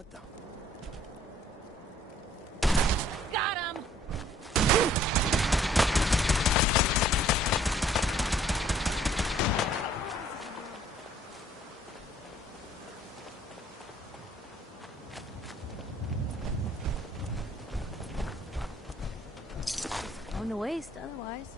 What the? Got him! Going to waste otherwise.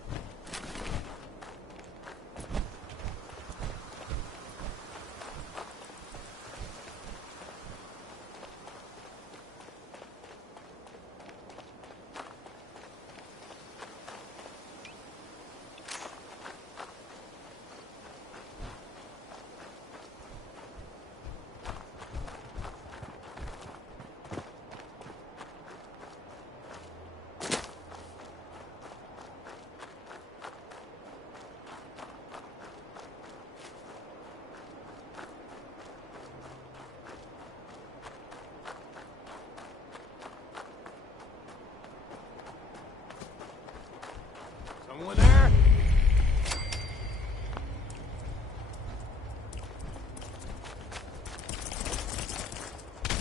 Someone there?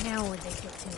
Now would they get to me?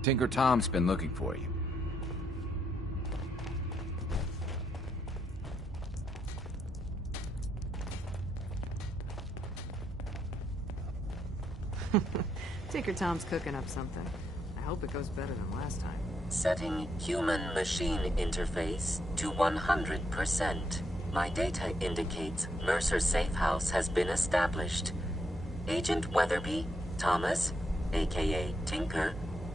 Tinker Tom's been looking for you. Tinker Tom's cooking up something. I hope it goes better than last time. Setting human-machine interface to 100%. My data indicates Mercer Safe House has been established. Agent Weatherby, Thomas, aka Tinker,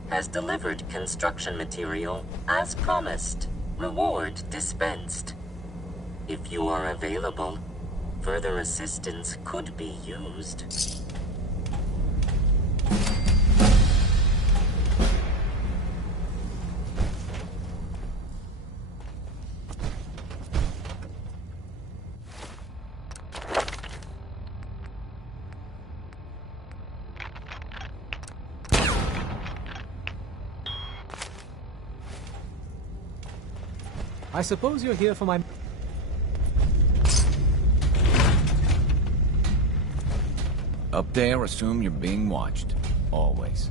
has delivered construction material as promised. Reward dispensed. If you are available, further assistance could be used. I suppose you're here for my... Up there, assume you're being watched. Always.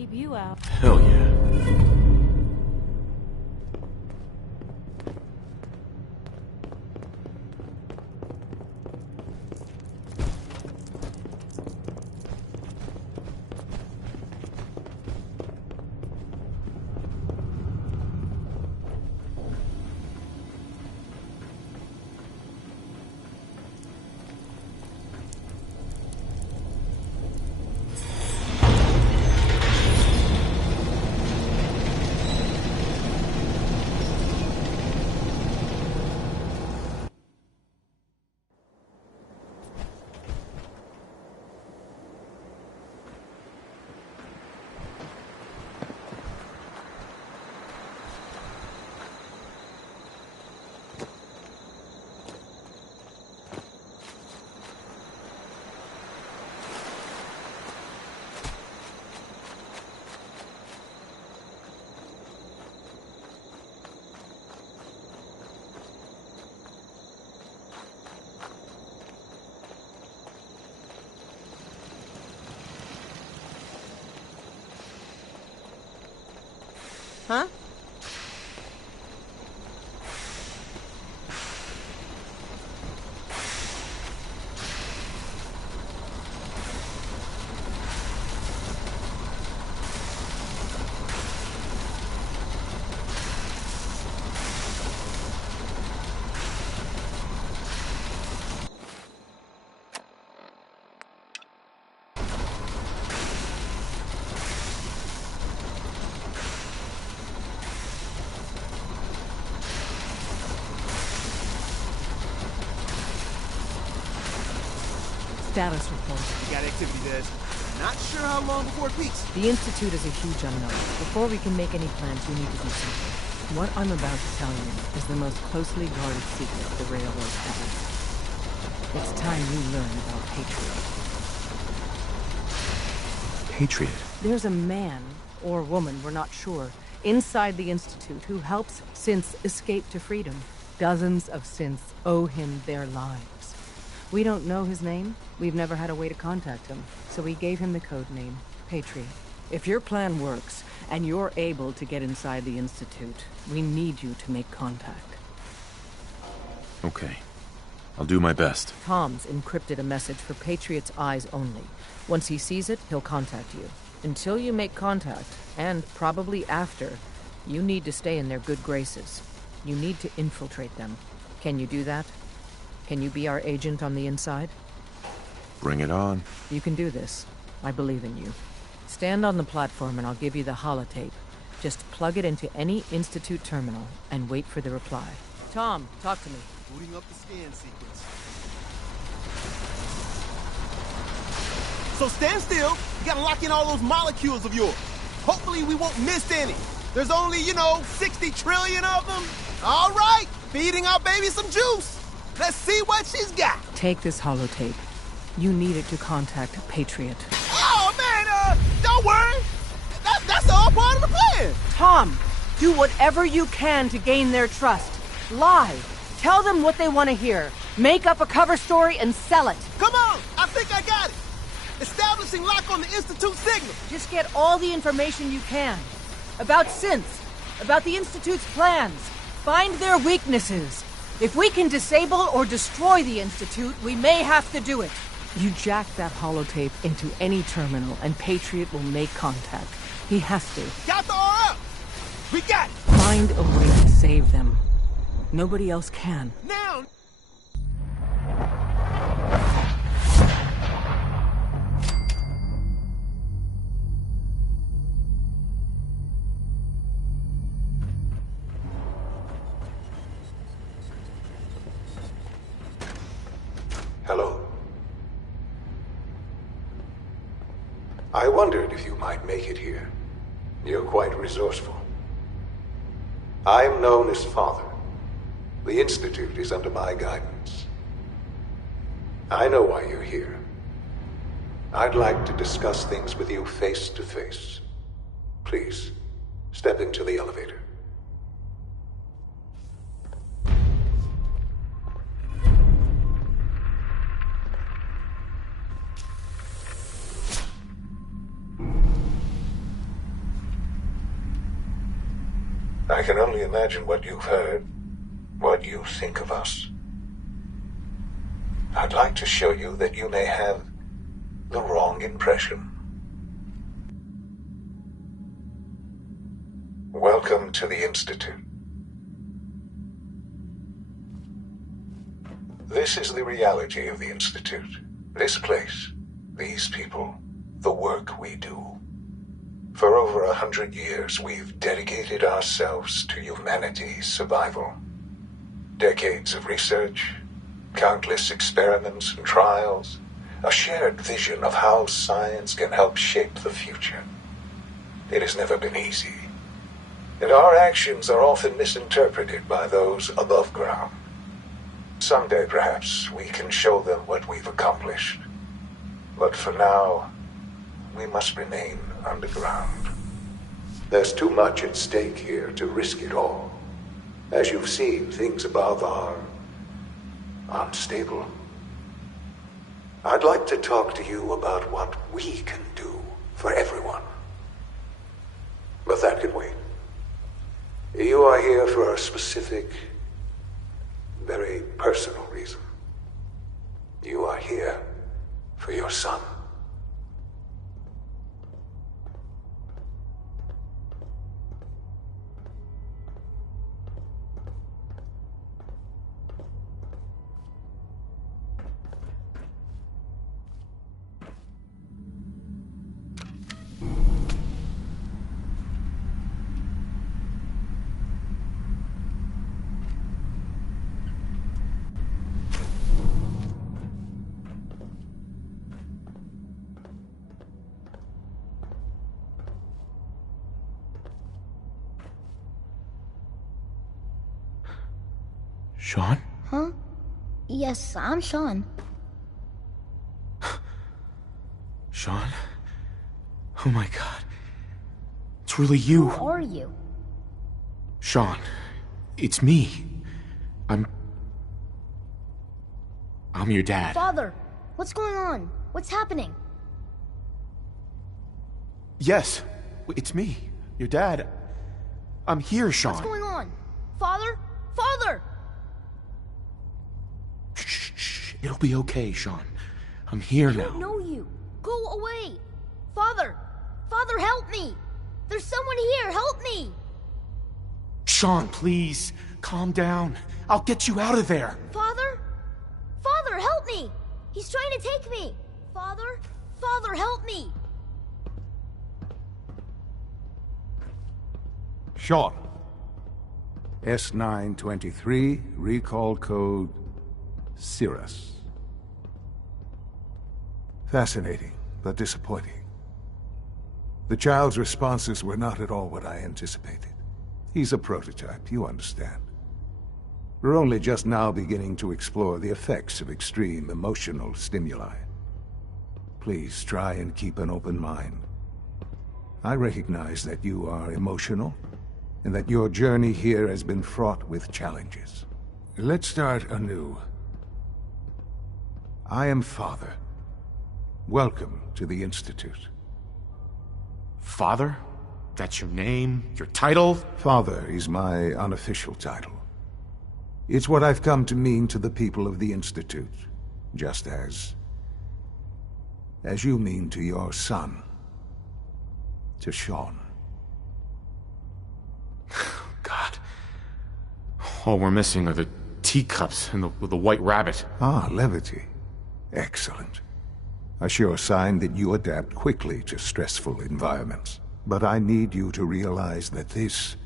keep you out. Hell yeah. Huh? Status report. We got activity, Des. Not sure how long before it peaks. The Institute is a huge unknown. Before we can make any plans, we need to do something. What I'm about to tell you is the most closely guarded secret the Railroad has. It's time you learn about Patriot. Patriot? There's a man, or woman, we're not sure, inside the Institute who helps synths escape to freedom. Dozens of synths owe him their lives. We don't know his name. We've never had a way to contact him, so we gave him the code name, Patriot. If your plan works, and you're able to get inside the Institute, we need you to make contact. Okay. I'll do my best. Tom's encrypted a message for Patriot's eyes only. Once he sees it, he'll contact you. Until you make contact, and probably after, you need to stay in their good graces. You need to infiltrate them. Can you do that? Can you be our agent on the inside? Bring it on. You can do this. I believe in you. Stand on the platform and I'll give you the holotape. Just plug it into any Institute terminal and wait for the reply. Tom, talk to me. Booting up the scan sequence. So stand still. You gotta lock in all those molecules of yours. Hopefully we won't miss any. There's only, 60 trillion of them. All right, feeding our baby some juice. Let's see what she's got. Take this holotape. You need it to contact Patriot. Oh, man, don't worry. That's all part of the plan. Tom, do whatever you can to gain their trust. Lie. Tell them what they want to hear. Make up a cover story and sell it. Come on, I think I got it. Establishing lock on the Institute signal. Just get all the information you can. About synths. About the Institute's plans. Find their weaknesses. If we can disable or destroy the Institute, we may have to do it. You jack that holotape into any terminal, and Patriot will make contact. He has to. Got the RF. We got it. Find a way to save them. Nobody else can. Now. Hello. I wondered if you might make it here. You're quite resourceful. I am known as Father. The Institute is under my guidance. I know why you're here. I'd like to discuss things with you face to face. Please, step into the elevator. I can only imagine what you've heard, what you think of us. I'd like to show you that you may have the wrong impression. Welcome to the Institute. This is the reality of the Institute. This place, these people, the work we do. For over 100 years, we've dedicated ourselves to humanity's survival. Decades of research, countless experiments and trials, a shared vision of how science can help shape the future. It has never been easy, and our actions are often misinterpreted by those above ground. Someday, perhaps, we can show them what we've accomplished. But for now, we must remain underground. There's too much at stake here to risk it all. As you've seen, things above are unstable. I'd like to talk to you about what we can do for everyone. But that can wait. You are here for a specific, very personal reason. You are here for your son. Sean? Huh? Yes, I'm Sean. Sean? Oh my god. It's really you. Who are you? Sean, it's me. I'm your dad. Father, what's going on? What's happening? Yes, it's me, your dad. I'm here, Sean. What's going on? Father? Father! Shh. It'll be okay, Sean. I'm here now. I don't know you. Go away. Father! Father, help me! There's someone here. Help me! Sean, please. Calm down. I'll get you out of there. Father? Father, help me! He's trying to take me! Father? Father, help me! Sean. S923, recall code Cirrus. Fascinating, but disappointing. The child's responses were not at all what I anticipated. He's a prototype, you understand. We're only just now beginning to explore the effects of extreme emotional stimuli. Please try and keep an open mind. I recognize that you are emotional, and that your journey here has been fraught with challenges. Let's start anew. I am Father. Welcome to the Institute. Father? That's your name? Your title? Father is my unofficial title. It's what I've come to mean to the people of the Institute, just as you mean to your son, to Sean. God. All we're missing are the teacups and the white rabbit. Ah, levity. Excellent. A sure sign that you adapt quickly to stressful environments. But I need you to realize that this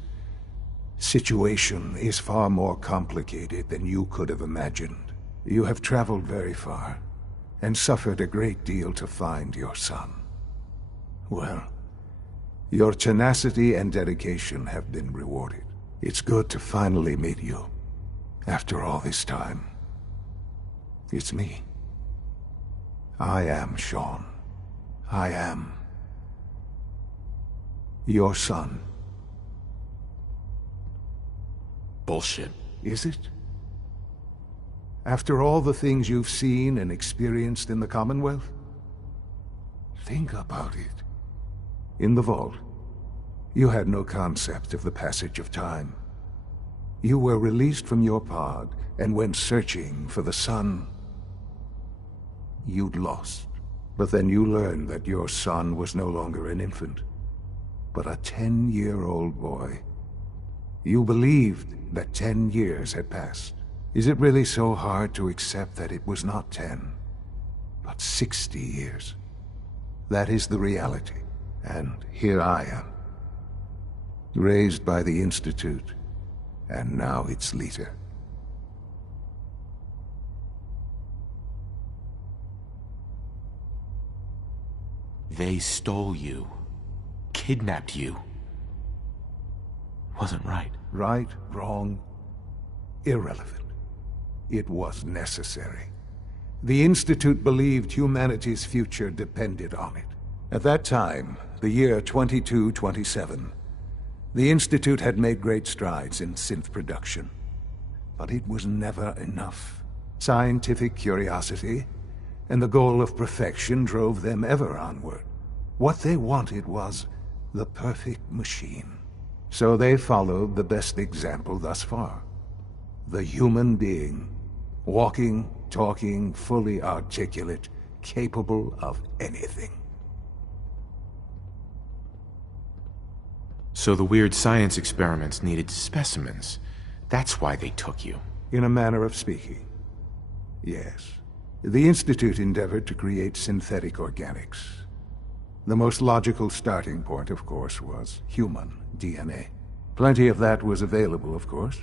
situation is far more complicated than you could have imagined. You have traveled very far, and suffered a great deal to find your son. Well, your tenacity and dedication have been rewarded. It's good to finally meet you, after all this time. It's me. I am Sean. I am your son. Bullshit. Is it? After all the things you've seen and experienced in the Commonwealth? Think about it. In the vault, You had no concept of the passage of time. You were released from your pod and went searching for the sun you'd lost. But then you learned that your son was no longer an infant, but a 10-year-old boy. You believed that 10 years had passed. Is it really so hard to accept that it was not 10, but 60 years? That is the reality, and here I am, raised by the Institute, and now its leader. They stole you, kidnapped you. Wasn't right. Right, wrong, irrelevant. It was necessary. The Institute believed humanity's future depended on it. At that time, the year 2227, the Institute had made great strides in synth production. But it was never enough. Scientific curiosity and the goal of perfection drove them ever onward. What they wanted was the perfect machine. So they followed the best example thus far. The human being, walking, talking, fully articulate, capable of anything. So the weird science experiments needed specimens. That's why they took you. In a manner of speaking, yes. The Institute endeavored to create synthetic organics. The most logical starting point, of course, was human DNA. Plenty of that was available, of course.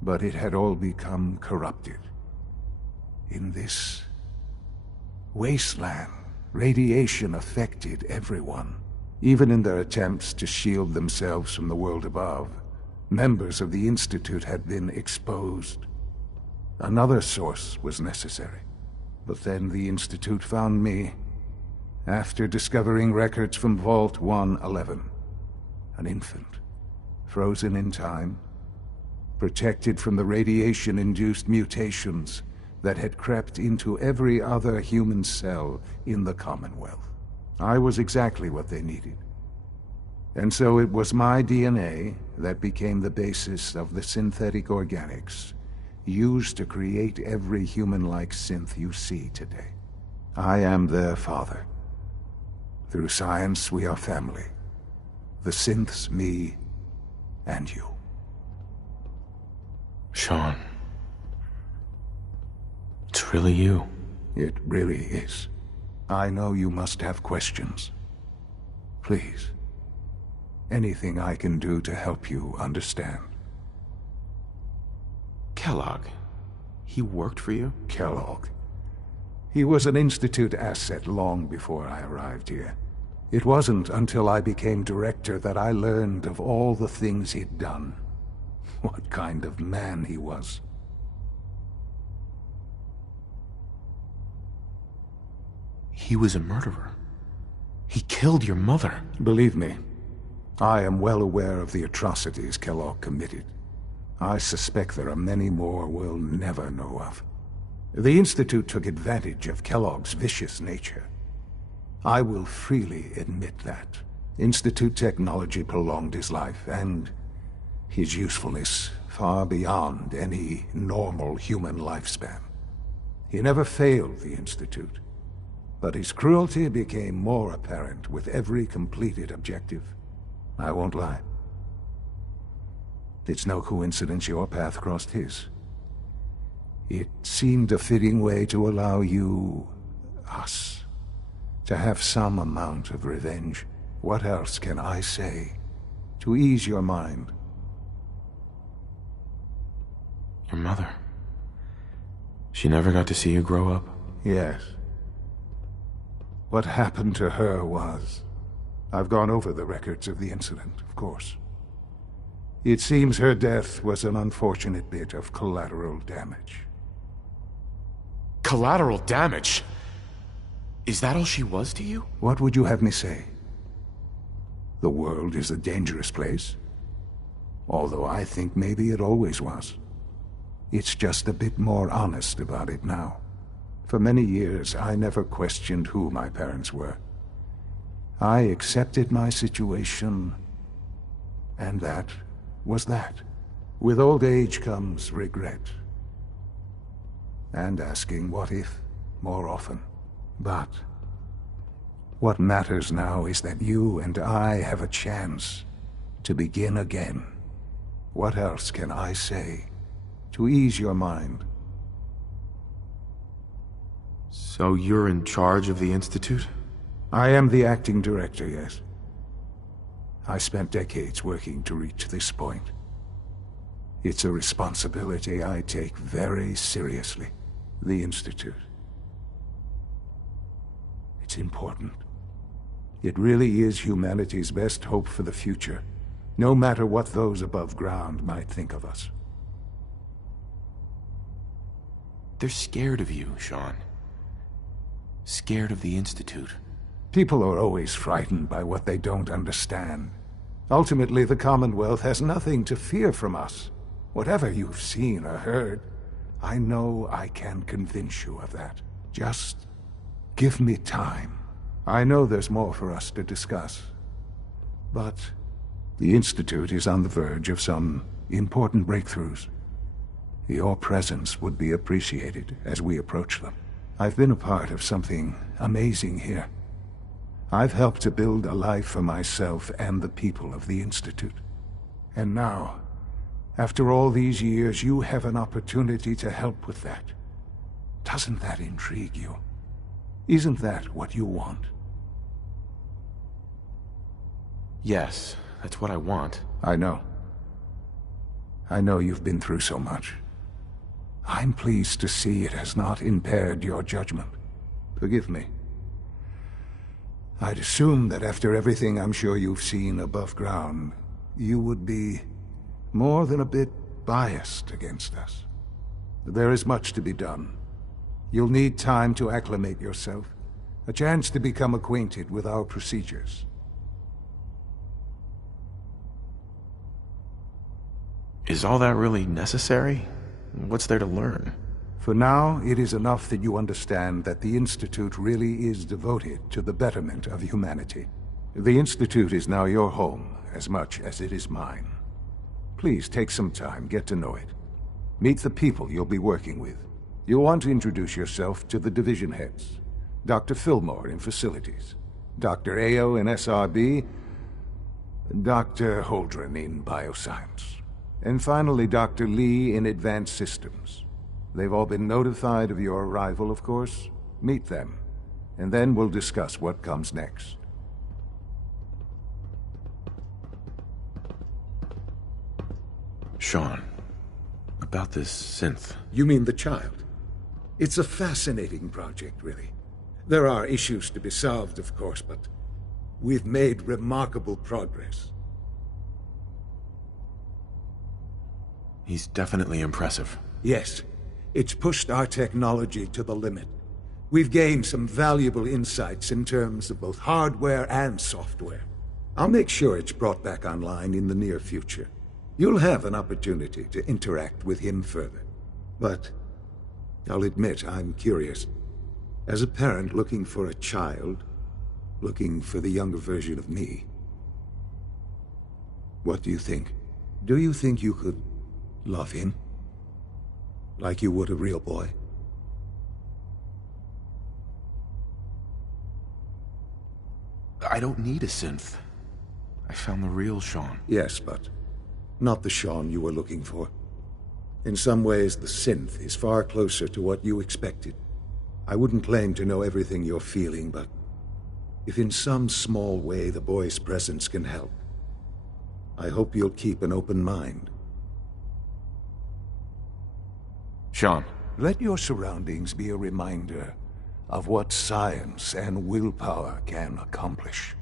But it had all become corrupted. In this wasteland, radiation affected everyone. Even in their attempts to shield themselves from the world above, members of the Institute had been exposed. Another source was necessary. But then the Institute found me, after discovering records from Vault 111. An infant, frozen in time, protected from the radiation-induced mutations that had crept into every other human cell in the Commonwealth. I was exactly what they needed. And so it was my DNA that became the basis of the synthetic organics used to create every human-like synth you see today. I am their father. Through science, we are family. The synths, me, and you. Sean. It's really you. It really is. I know you must have questions. Please. Anything I can do to help you understand. Kellogg. He worked for you? Kellogg. He was an Institute asset long before I arrived here. It wasn't until I became director that I learned of all the things he'd done. What kind of man he was. He was a murderer. He killed your mother. Believe me, I am well aware of the atrocities Kellogg committed. I suspect there are many more we'll never know of. The Institute took advantage of Kellogg's vicious nature. I will freely admit that. Institute technology prolonged his life, and his usefulness far beyond any normal human lifespan. He never failed the Institute, but his cruelty became more apparent with every completed objective. I won't lie. It's no coincidence your path crossed his. It seemed a fitting way to allow you, us, to have some amount of revenge. What else can I say to ease your mind? Your mother. She never got to see you grow up? Yes. What happened to her was... I've gone over the records of the incident, of course. It seems her death was an unfortunate bit of collateral damage. Collateral damage? Is that all she was to you? What would you have me say? The world is a dangerous place. Although I think maybe it always was. It's just a bit more honest about it now. For many years, I never questioned who my parents were. I accepted my situation And that was that. With old age comes regret. And asking what if more often. But what matters now is that you and I have a chance to begin again. What else can I say to ease your mind? So you're in charge of the Institute? I am the acting director, yes. I spent decades working to reach this point. It's a responsibility I take very seriously. The Institute. It's important. It really is humanity's best hope for the future, no matter what those above ground might think of us. They're scared of you, Sean. Scared of the Institute. People are always frightened by what they don't understand. Ultimately, the Commonwealth has nothing to fear from us. Whatever you've seen or heard, I know I can convince you of that. Just give me time. I know there's more for us to discuss. But the Institute is on the verge of some important breakthroughs. Your presence would be appreciated as we approach them. I've been a part of something amazing here. I've helped to build a life for myself and the people of the Institute. And now, after all these years, you have an opportunity to help with that. Doesn't that intrigue you? Isn't that what you want? Yes, that's what I want. I know. I know you've been through so much. I'm pleased to see it has not impaired your judgment. Forgive me. I'd assumed that after everything I'm sure you've seen above ground, you would be more than a bit biased against us. There is much to be done. You'll need time to acclimate yourself, a chance to become acquainted with our procedures. Is all that really necessary? What's there to learn? For now, it is enough that you understand that the Institute really is devoted to the betterment of humanity. The Institute is now your home, as much as it is mine. Please take some time, get to know it. Meet the people you'll be working with. You'll want to introduce yourself to the division heads. Dr. Fillmore in Facilities, Dr. Ayo in SRB, Dr. Holdren in Bioscience, and finally Dr. Lee in Advanced Systems. They've all been notified of your arrival, of course. Meet them, and then we'll discuss what comes next. Sean, about this synth. You mean the child? It's a fascinating project, really. There are issues to be solved, of course, but we've made remarkable progress. He's definitely impressive. Yes. It's pushed our technology to the limit. We've gained some valuable insights in terms of both hardware and software. I'll make sure it's brought back online in the near future. You'll have an opportunity to interact with him further. But I'll admit I'm curious. As a parent looking for a child, looking for the younger version of me, what do you think? Do you think you could love him? Like you would a real boy? I don't need a synth. I found the real Sean. Yes, but not the Sean you were looking for. In some ways, the synth is far closer to what you expected. I wouldn't claim to know everything you're feeling, but if in some small way the boy's presence can help, I hope you'll keep an open mind. Sean. Let your surroundings be a reminder of what science and willpower can accomplish.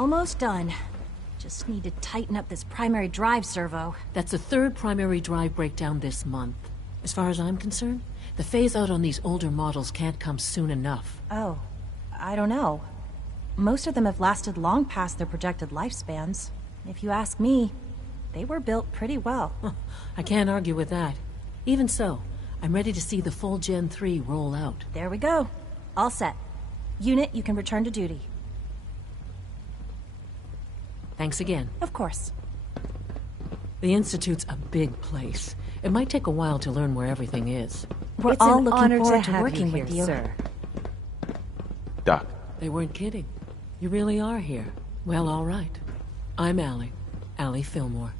Almost done. Just need to tighten up this primary drive servo. That's the third primary drive breakdown this month. As far as I'm concerned, the phase-out on these older models can't come soon enough. Oh, I don't know. Most of them have lasted long past their projected lifespans. If you ask me, they were built pretty well. I can't argue with that. Even so, I'm ready to see the full Gen 3 roll out. There we go. All set. Unit, you can return to duty. Thanks again. Of course. The Institute's a big place. It might take a while to learn where everything is. We're It's all an looking honor forward to to have working you with here, you. sir. Doc. They weren't kidding. You really are here. Well, all right. I'm Allie Fillmore.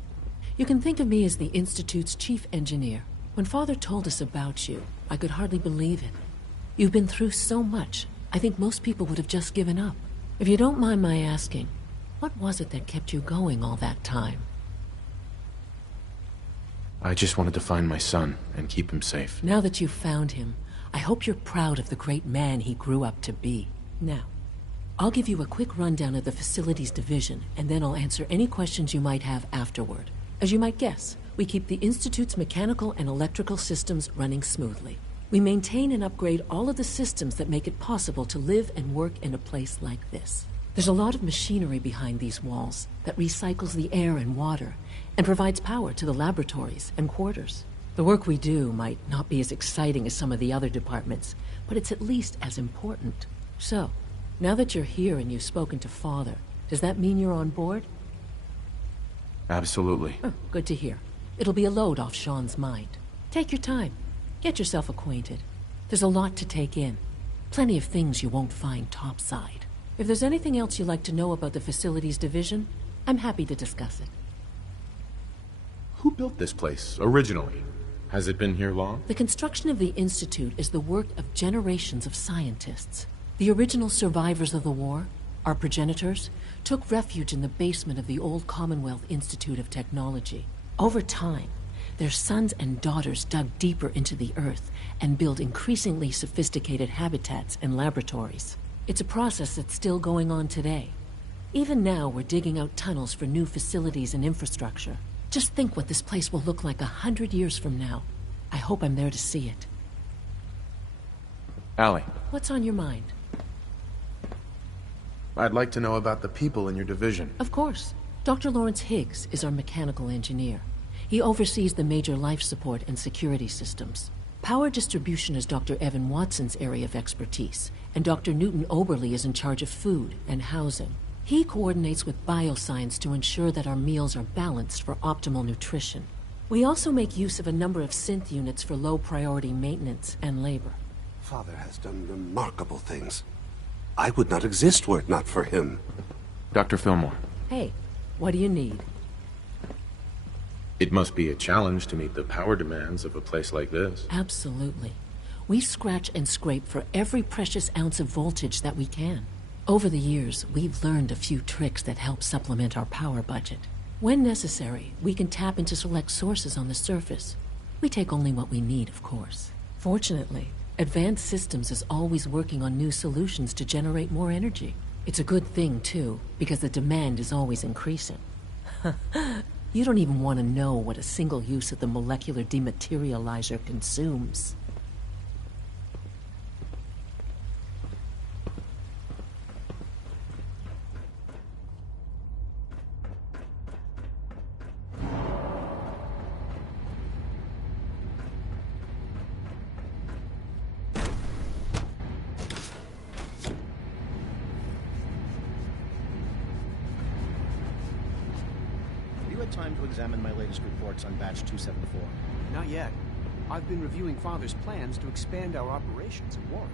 You can think of me as the Institute's chief engineer. When Father told us about you, I could hardly believe it. You've been through so much, I think most people would have just given up. If you don't mind my asking, what was it that kept you going all that time? I just wanted to find my son and keep him safe. Now that you've found him, I hope you're proud of the great man he grew up to be. Now, I'll give you a quick rundown of the Facilities Division, and then I'll answer any questions you might have afterward. As you might guess, we keep the Institute's mechanical and electrical systems running smoothly. We maintain and upgrade all of the systems that make it possible to live and work in a place like this. There's a lot of machinery behind these walls that recycles the air and water and provides power to the laboratories and quarters. The work we do might not be as exciting as some of the other departments, but it's at least as important. So, now that you're here and you've spoken to Father, does that mean you're on board? Absolutely. Oh, good to hear. It'll be a load off Sean's mind. Take your time. Get yourself acquainted. There's a lot to take in. Plenty of things you won't find topside. If there's anything else you'd like to know about the Facilities Division, I'm happy to discuss it. Who built this place, originally? Has it been here long? The construction of the Institute is the work of generations of scientists. The original survivors of the war, our progenitors, took refuge in the basement of the old Commonwealth Institute of Technology. Over time, their sons and daughters dug deeper into the earth and built increasingly sophisticated habitats and laboratories. It's a process that's still going on today. Even now, we're digging out tunnels for new facilities and infrastructure. Just think what this place will look like 100 years from now. I hope I'm there to see it. Allie. What's on your mind? I'd like to know about the people in your division. Of course. Dr. Lawrence Higgs is our mechanical engineer. He oversees the major life support and security systems. Power distribution is Dr. Evan Watson's area of expertise, and Dr. Newton Oberly is in charge of food and housing. He coordinates with bioscience to ensure that our meals are balanced for optimal nutrition. We also make use of a number of synth units for low-priority maintenance and labor. Father has done remarkable things. I would not exist were it not for him. Dr. Fillmore. Hey, what do you need? It must be a challenge to meet the power demands of a place like this. Absolutely. We scratch and scrape for every precious ounce of voltage that we can. Over the years, we've learned a few tricks that help supplement our power budget. When necessary, we can tap into select sources on the surface. We take only what we need, of course. Fortunately, Advanced Systems is always working on new solutions to generate more energy. It's a good thing, too, because the demand is always increasing. You don't even want to know what a single use of the molecular dematerializer consumes. Time to examine my latest reports on batch 274. Not yet. I've been reviewing Father's plans to expand our operations in Warwick.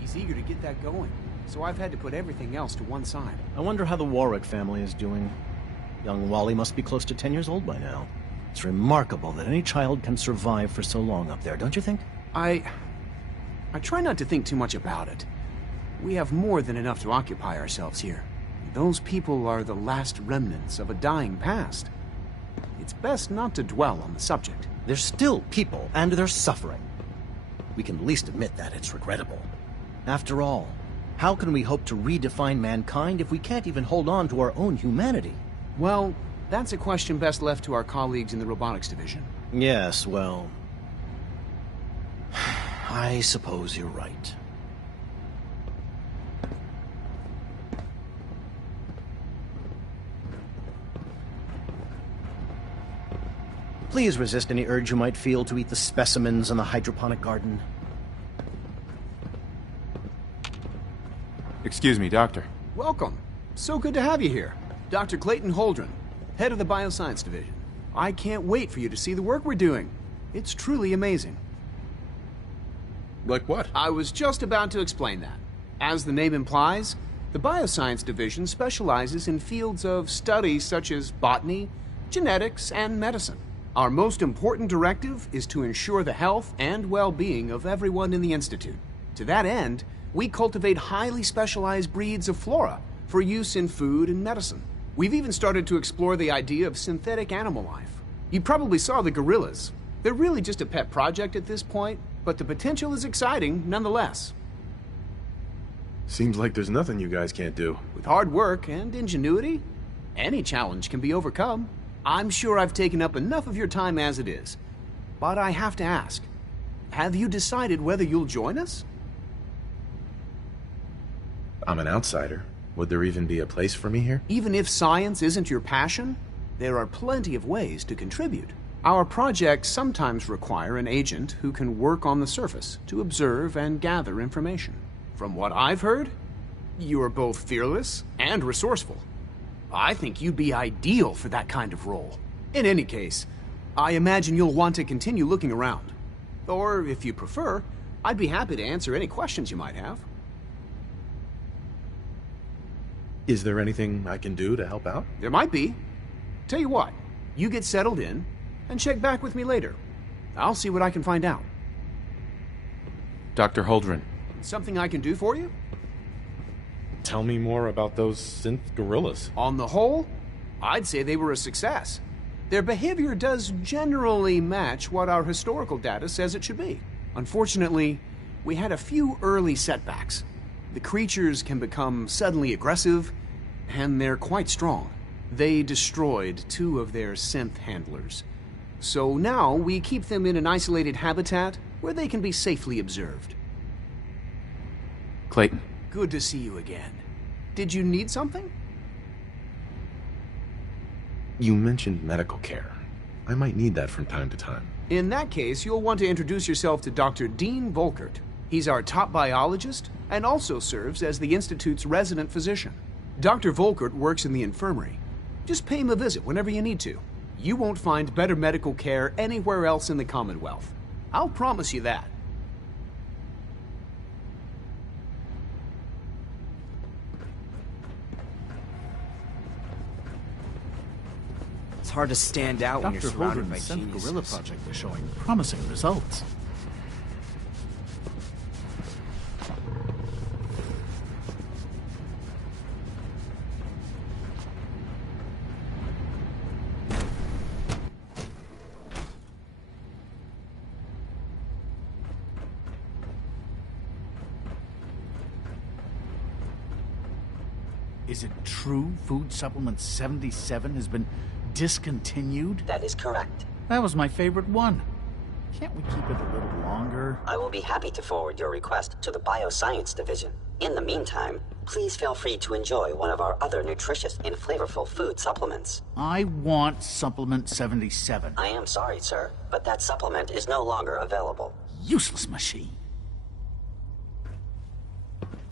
He's eager to get that going, so I've had to put everything else to one side. I wonder how the Warwick family is doing. Young Wally must be close to 10 years old by now. It's remarkable that any child can survive for so long up there, don't you think? I try not to think too much about it. We have more than enough to occupy ourselves here. Those people are the last remnants of a dying past. It's best not to dwell on the subject. They're still people, and they're suffering. We can at least admit that it's regrettable. After all, How can we hope to redefine mankind if we can't even hold on to our own humanity? Well, that's a question best left to our colleagues in the robotics division. Yes, well... I suppose you're right. Please resist any urge you might feel to eat the specimens in the hydroponic garden. Excuse me, Doctor. Welcome. So good to have you here. Dr. Clayton Holdren, head of the Bioscience Division. I can't wait for you to see the work we're doing. It's truly amazing. Like what? I was just about to explain that. As the name implies, the Bioscience Division specializes in fields of study such as botany, genetics, and medicine. Our most important directive is to ensure the health and well-being of everyone in the Institute. To that end, we cultivate highly specialized breeds of flora for use in food and medicine. We've even started to explore the idea of synthetic animal life. You probably saw the gorillas. They're really just a pet project at this point, but the potential is exciting nonetheless. Seems like there's nothing you guys can't do. With hard work and ingenuity, any challenge can be overcome. I'm sure I've taken up enough of your time as it is. But I have to ask, have you decided whether you'll join us? I'm an outsider. Would there even be a place for me here? Even if science isn't your passion, there are plenty of ways to contribute. Our projects sometimes require an agent who can work on the surface to observe and gather information. From what I've heard, you are both fearless and resourceful. I think you'd be ideal for that kind of role. In any case, I imagine you'll want to continue looking around. Or, if you prefer, I'd be happy to answer any questions you might have. Is there anything I can do to help out? There might be. Tell you what, you get settled in, and check back with me later. I'll see what I can find out. Dr. Holdren. Something I can do for you? Tell me more about those synth gorillas. On the whole, I'd say they were a success. Their behavior does generally match what our historical data says it should be. Unfortunately, we had a few early setbacks. The creatures can become suddenly aggressive, and they're quite strong. They destroyed 2 of their synth handlers. So now we keep them in an isolated habitat where they can be safely observed. Clayton. Good to see you again. Did you need something? You mentioned medical care. I might need that from time to time. In that case, you'll want to introduce yourself to Dr. Dean Volkert. He's our top biologist and also serves as the Institute's resident physician. Dr. Volkert works in the infirmary. Just pay him a visit whenever you need to. You won't find better medical care anywhere else in the Commonwealth. I'll promise you that. It's hard to stand out when you're Dr. surrounded by Holdren's Synth geniuses. Gorilla project is showing promising results. Is it true Food Supplement 77 has been discontinued? That is correct. That was my favorite one. Can't we keep it a little longer? I will be happy to forward your request to the Bioscience Division. In the meantime, please feel free to enjoy one of our other nutritious and flavorful food supplements. I want Supplement 77. I am sorry, sir, but that supplement is no longer available. Useless machine.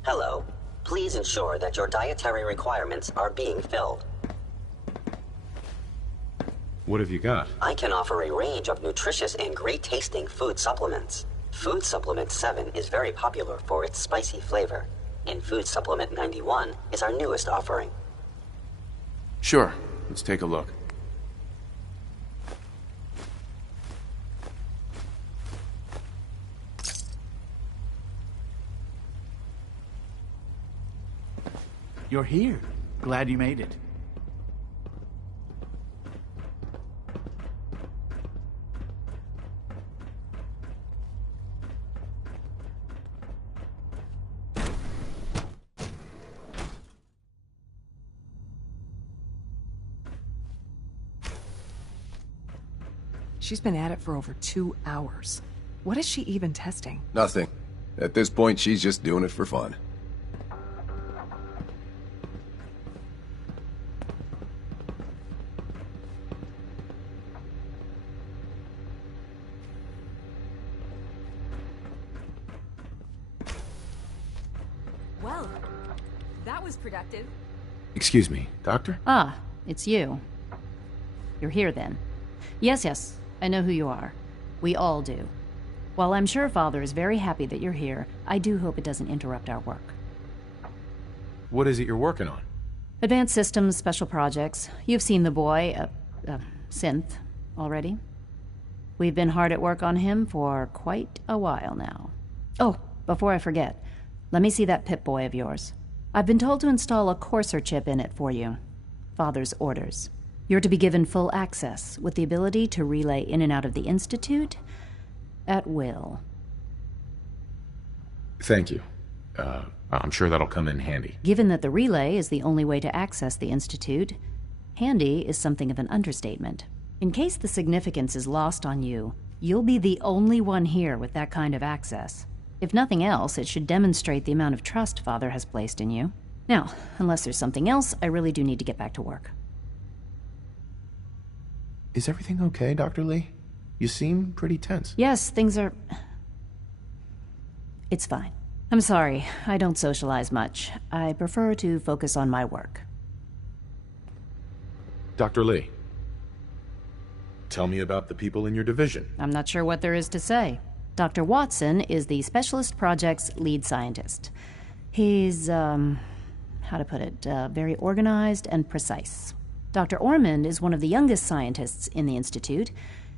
Hello. Please ensure that your dietary requirements are being filled. What have you got? I can offer a range of nutritious and great-tasting food supplements. Food Supplement 7 is very popular for its spicy flavor, and Food Supplement 91 is our newest offering. Sure. Let's take a look. You're here. Glad you made it. She's been at it for over 2 hours. What is she even testing? Nothing. At this point, she's just doing it for fun. Well, that was productive. Excuse me, Doctor? Ah, it's you. You're here then. Yes, I know who you are. We all do. While I'm sure Father is very happy that you're here, I do hope it doesn't interrupt our work. What is it you're working on? Advanced Systems Special Projects. You've seen the boy, Synth, already. We've been hard at work on him for quite a while now. Oh, before I forget, let me see that Pip-Boy of yours. I've been told to install a Courser chip in it for you. Father's orders. You're to be given full access, with the ability to relay in and out of the Institute at will. Thank you. I'm sure that'll come in handy. Given that the relay is the only way to access the Institute, handy is something of an understatement. In case the significance is lost on you, you'll be the only one here with that kind of access. If nothing else, it should demonstrate the amount of trust Father has placed in you. Now, unless there's something else, I really do need to get back to work. Is everything okay, Dr. Lee? You seem pretty tense. Yes, things are... It's fine. I'm sorry, I don't socialize much. I prefer to focus on my work. Dr. Lee, tell me about the people in your division. I'm not sure what there is to say. Dr. Watson is the Specialist Project's lead scientist. He's, how to put it, very organized and precise. Dr. Ormond is one of the youngest scientists in the Institute,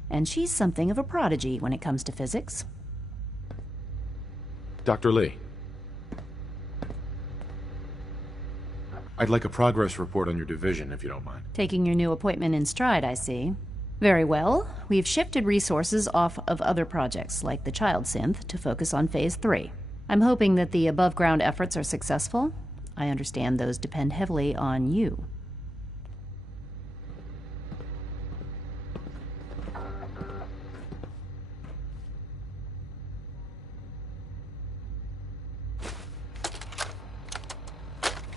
and she's something of a prodigy when it comes to physics. Dr. Lee, I'd like a progress report on your division, if you don't mind. Taking your new appointment in stride, I see. Very well. We've shifted resources off of other projects, like the Child Synth, to focus on Phase 3. I'm hoping that the above-ground efforts are successful. I understand those depend heavily on you.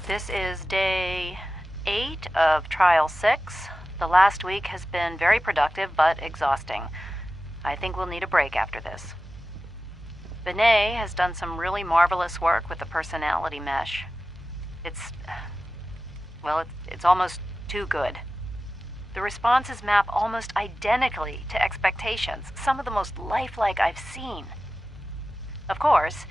This is day 8 of Trial 6. The last week has been very productive, but exhausting. I think we'll need a break after this. Benet has done some really marvelous work with the personality mesh. It's almost too good. The responses map almost identically to expectations, some of the most lifelike I've seen. Of course,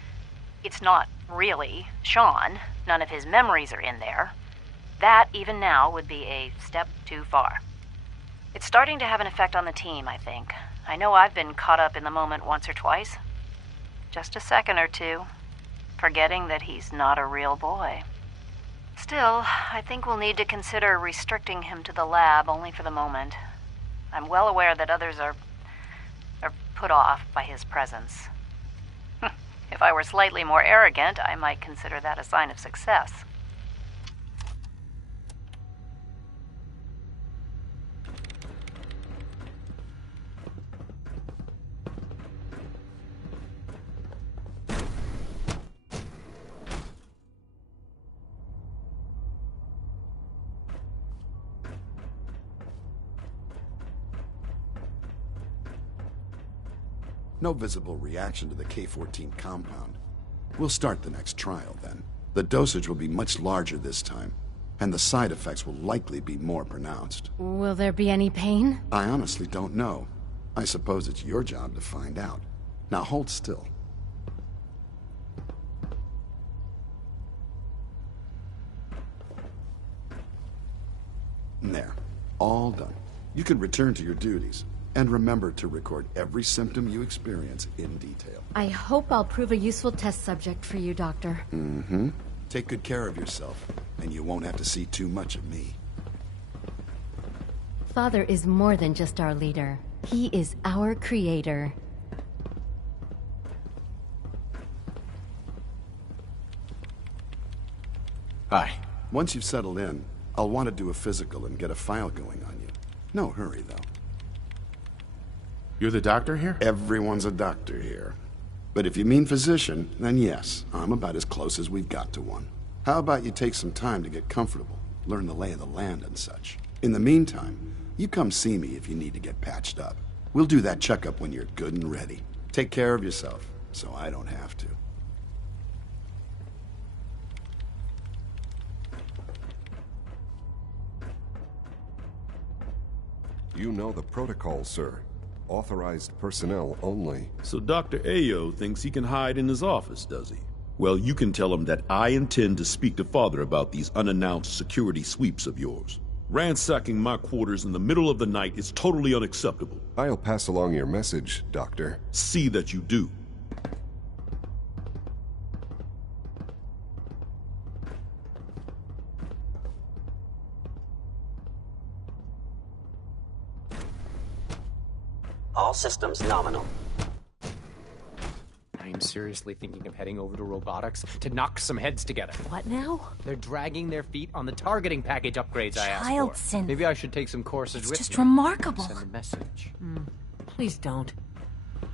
it's not really Sean. None of his memories are in there. That, even now, would be a step too far. It's starting to have an effect on the team, I think. I know I've been caught up in the moment once or twice. Just a second or two, forgetting that he's not a real boy. Still, I think we'll need to consider restricting him to the lab only for the moment. I'm well aware that others are put off by his presence. If I were slightly more arrogant, I might consider that a sign of success. No visible reaction to the K-14 compound. We'll start the next trial, then. The dosage will be much larger this time, and the side effects will likely be more pronounced. Will there be any pain? I honestly don't know. I suppose it's your job to find out. Now hold still. There. All done. You can return to your duties. And remember to record every symptom you experience in detail. I hope I'll prove a useful test subject for you, Doctor. Mm-hmm. Take good care of yourself, and you won't have to see too much of me. Father is more than just our leader. He is our creator. Hi. Once you've settled in, I'll want to do a physical and get a file going on you. No hurry, though. You're the doctor here? Everyone's a doctor here. But if you mean physician, then yes, I'm about as close as we've got to one. How about you take some time to get comfortable, learn the lay of the land and such. In the meantime, you come see me if you need to get patched up. We'll do that checkup when you're good and ready. Take care of yourself, so I don't have to. You know the protocol, sir. Authorized personnel only. So Dr. Ayo thinks he can hide in his office, does he? Well, you can tell him that I intend to speak to Father about these unannounced security sweeps of yours. Ransacking my quarters in the middle of the night is totally unacceptable. I'll pass along your message, Doctor. See that you do. All systems nominal. I'm seriously thinking of heading over to robotics to knock some heads together. What now? They're dragging their feet on the targeting package upgrades I asked Child for. synth. Maybe I should take some courses It's with just me. remarkable. Send a message. Please don't.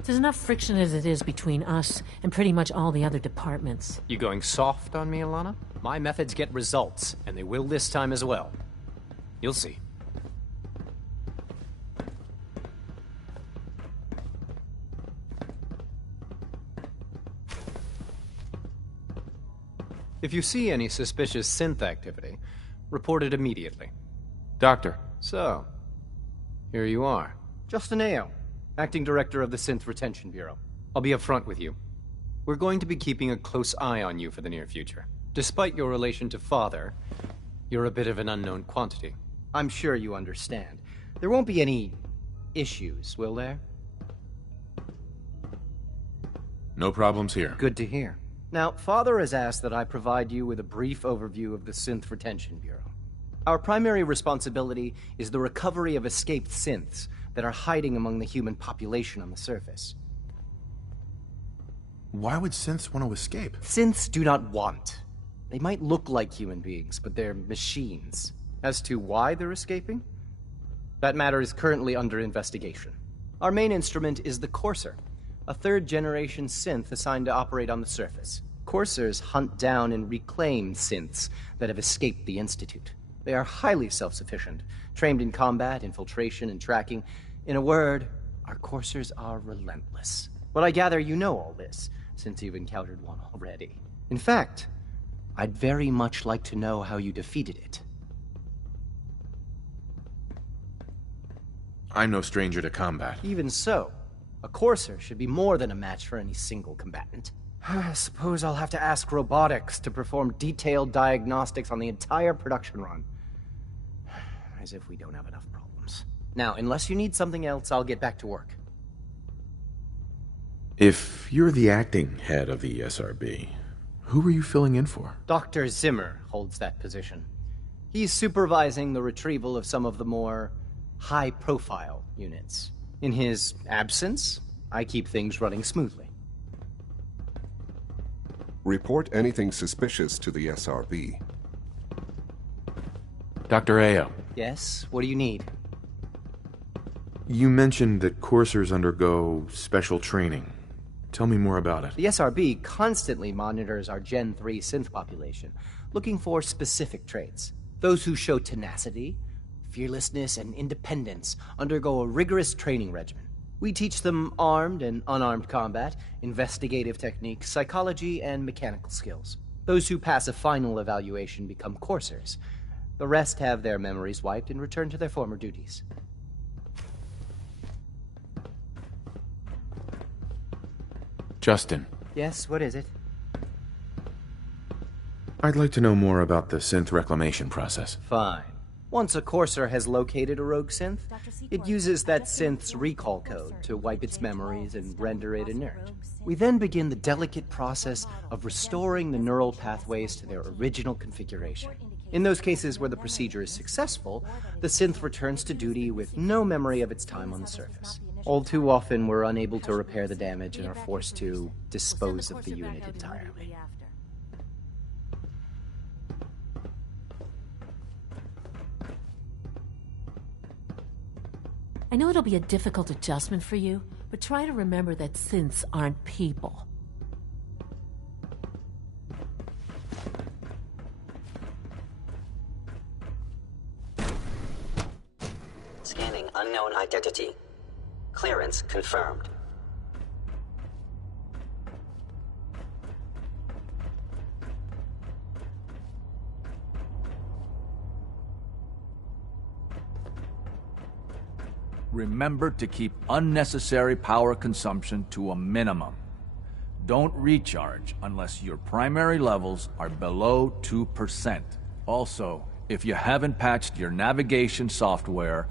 There's enough friction as it is between us and pretty much all the other departments. You going soft on me, Alana? My methods get results, and they will this time as well. You'll see. If you see any suspicious synth activity, report it immediately. Doctor. So, here you are. Justin Ayo, Acting Director of the Synth Retention Bureau. I'll be upfront with you. We're going to be keeping a close eye on you for the near future. Despite your relation to Father, you're a bit of an unknown quantity. I'm sure you understand. There won't be any issues, will there? No problems here. Good to hear. Now, Father has asked that I provide you with a brief overview of the Synth Retention Bureau. Our primary responsibility is the recovery of escaped synths that are hiding among the human population on the surface. Why would synths want to escape? Synths do not want. They might look like human beings, but they're machines. As to why they're escaping? That matter is currently under investigation. Our main instrument is the Courser, a third-generation synth assigned to operate on the surface. Coursers hunt down and reclaim synths that have escaped the Institute. They are highly self-sufficient, trained in combat, infiltration, and tracking. In a word, our Coursers are relentless. But I gather you know all this, since you've encountered one already. In fact, I'd very much like to know how you defeated it. I'm no stranger to combat. Even so, a Courser should be more than a match for any single combatant. I suppose I'll have to ask robotics to perform detailed diagnostics on the entire production run. As if we don't have enough problems. Now, unless you need something else, I'll get back to work. If you're the acting head of the SRB, who are you filling in for? Dr. Zimmer holds that position. He's supervising the retrieval of some of the more high-profile units. In his absence, I keep things running smoothly. Report anything suspicious to the SRB. Dr. Ayo. Yes? What do you need? You mentioned that coursers undergo special training. Tell me more about it. The SRB constantly monitors our Gen 3 synth population, looking for specific traits. Those who show tenacity, fearlessness, and independence undergo a rigorous training regimen. We teach them armed and unarmed combat, investigative techniques, psychology, and mechanical skills. Those who pass a final evaluation become coursers. The rest have their memories wiped and return to their former duties. Justin. Yes, what is it? I'd like to know more about the synth reclamation process. Fine. Once a Courser has located a rogue synth, it uses that synth's recall code to wipe its memories and render it inert. We then begin the delicate process of restoring the neural pathways to their original configuration. In those cases where the procedure is successful, the synth returns to duty with no memory of its time on the surface. All too often, we're unable to repair the damage and are forced to dispose of the unit entirely. I know it'll be a difficult adjustment for you, but try to remember that synths aren't people. Scanning unknown identity. Clearance confirmed. Remember to keep unnecessary power consumption to a minimum. Don't recharge unless your primary levels are below 2%. Also, if you haven't patched your navigation software,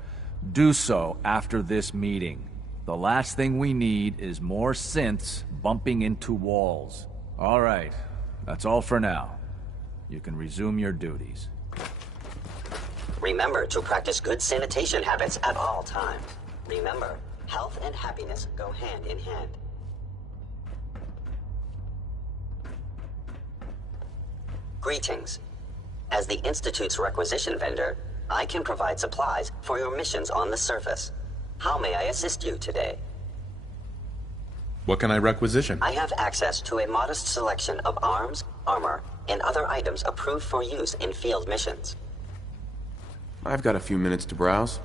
do so after this meeting. The last thing we need is more synths bumping into walls. All right, that's all for now. You can resume your duties. Remember to practice good sanitation habits at all times. Remember, health and happiness go hand in hand. Greetings. As the Institute's requisition vendor, I can provide supplies for your missions on the surface. How may I assist you today? What can I requisition? I have access to a modest selection of arms, armor, and other items approved for use in field missions. I've got a few minutes to browse.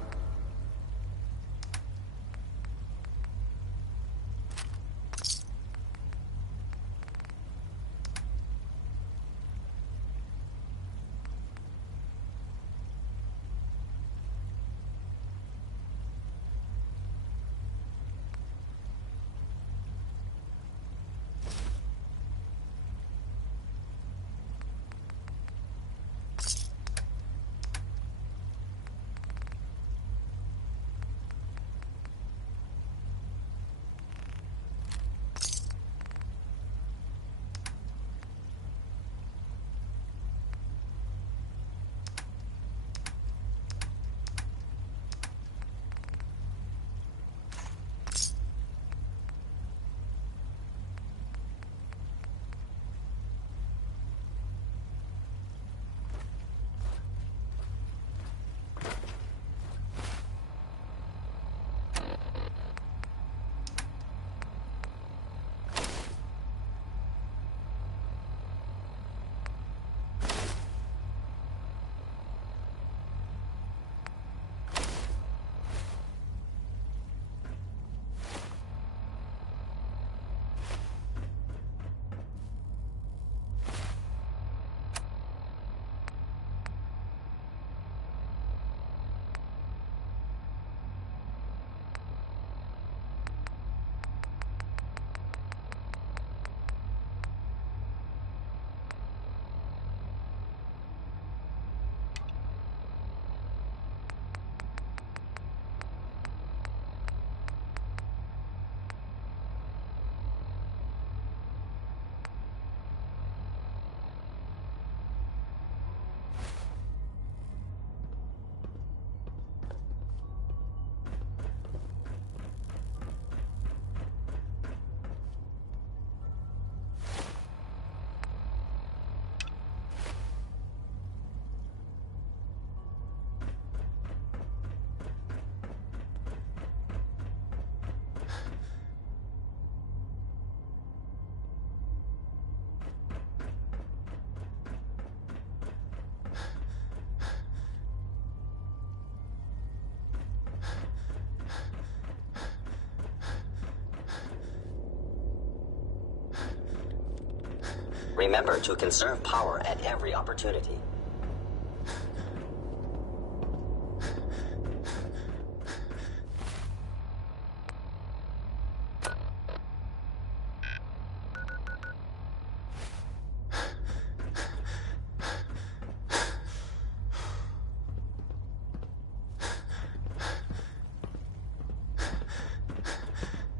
Remember to conserve power at every opportunity.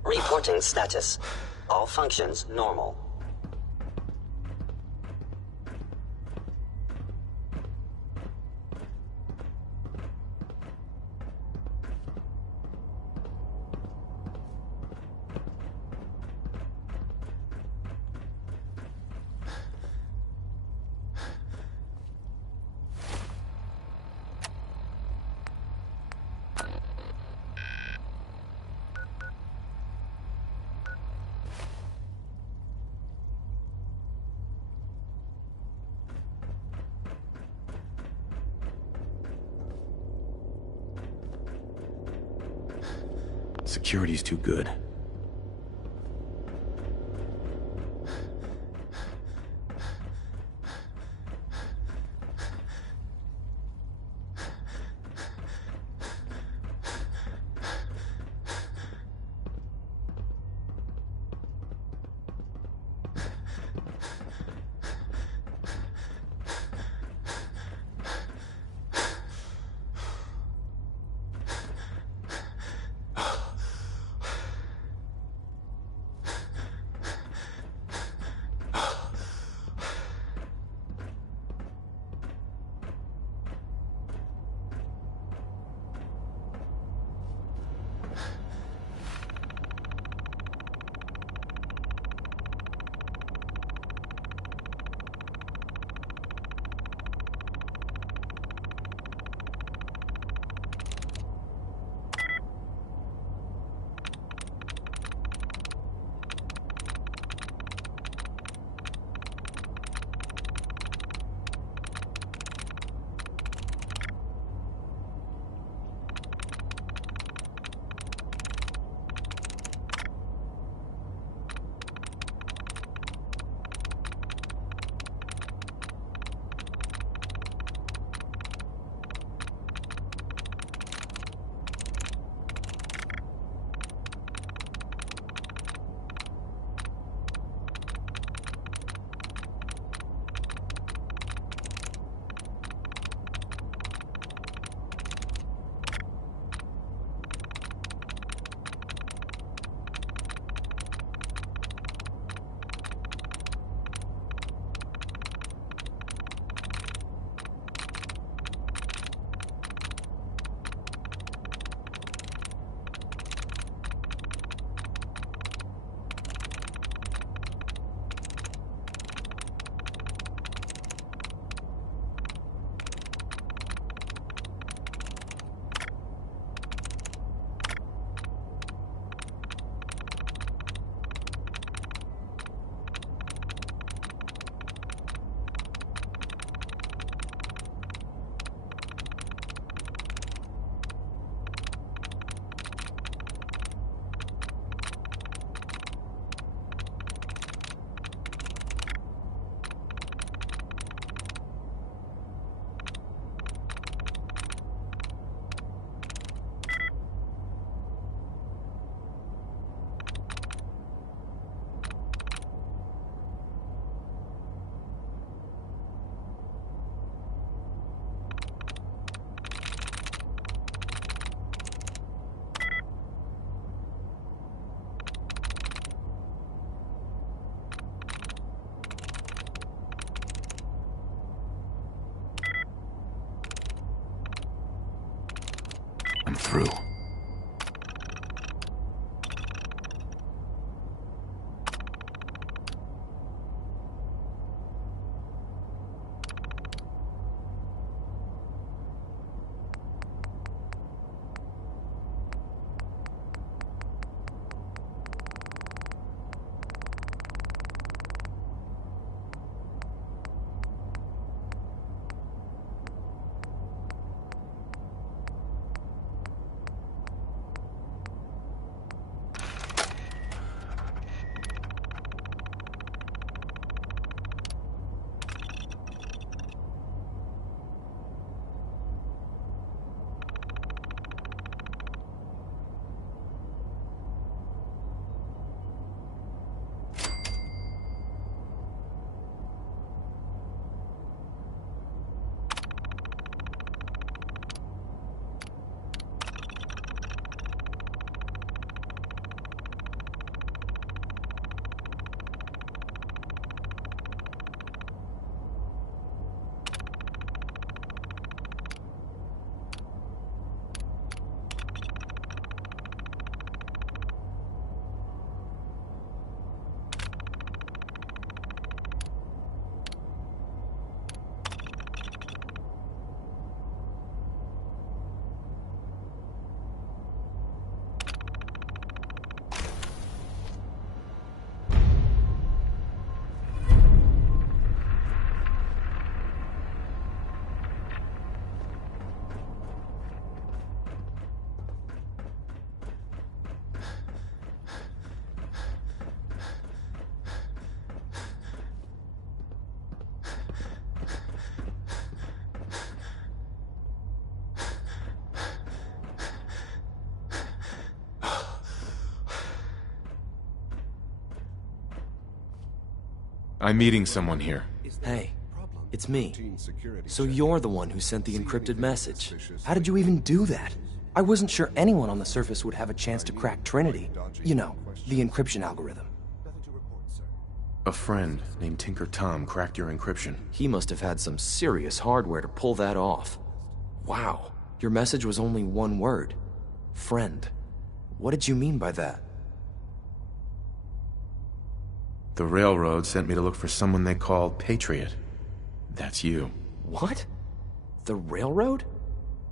Reporting status. All functions normal. Security's too good. I'm through. I'm meeting someone here. Hey, it's me. So you're the one who sent the encrypted message. How did you even do that? I wasn't sure anyone on the surface would have a chance to crack Trinity. You know, the encryption algorithm. A friend named Tinker Tom cracked your encryption. He must have had some serious hardware to pull that off. Wow, your message was only one word. Friend. What did you mean by that? The railroad sent me to look for someone they called Patriot. That's you. What? The railroad?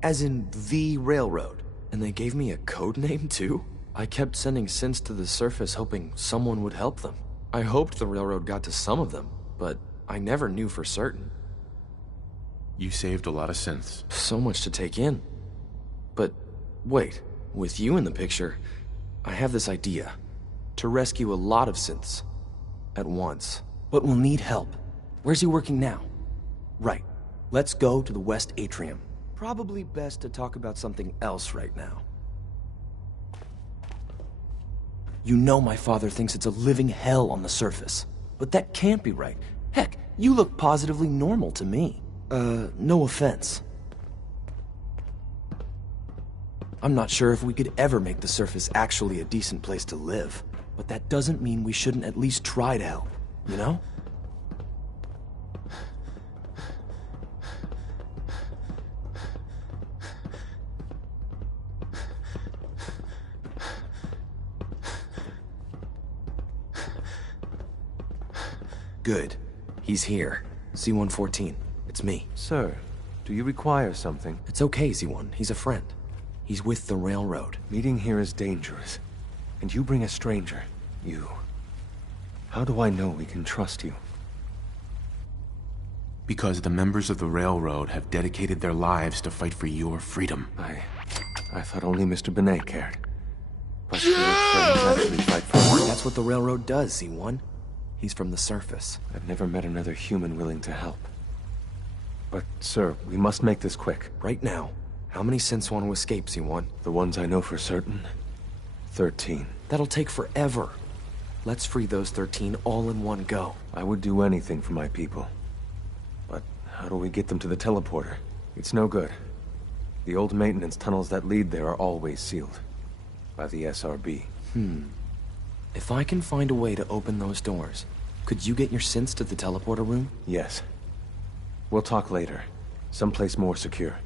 As in the railroad? And they gave me a code name too? I kept sending synths to the surface hoping someone would help them. I hoped the railroad got to some of them, but I never knew for certain. You saved a lot of synths. So much to take in. But wait, with you in the picture, I have this idea. To rescue a lot of synths. At once. But we'll need help. Where's he working now? Right. Let's go to the West Atrium. Probably best to talk about something else right now. You know my father thinks it's a living hell on the surface. But that can't be right. Heck, you look positively normal to me. No offense. I'm not sure if we could ever make the surface actually a decent place to live. But that doesn't mean we shouldn't at least try to help, you know? Good. He's here. C-114. It's me. Sir, do you require something? It's okay, Z1. He's a friend. He's with the railroad. Meeting here is dangerous. And you bring a stranger. You. How do I know we can trust you? Because the members of the railroad have dedicated their lives to fight for your freedom. I thought only Mr. Benet cared. But your friends actually fight for you. That's what the railroad does, Z1. He's from the surface. I've never met another human willing to help. But, sir, we must make this quick. Right now. How many synths want to escape, Z1? The ones I know for certain? 13. That'll take forever. Let's free those 13 all in one go. I would do anything for my people. But how do we get them to the teleporter? It's no good. The old maintenance tunnels that lead there are always sealed. By the SRB. If I can find a way to open those doors, could you get your synths to the teleporter room? Yes. We'll talk later. Someplace more secure.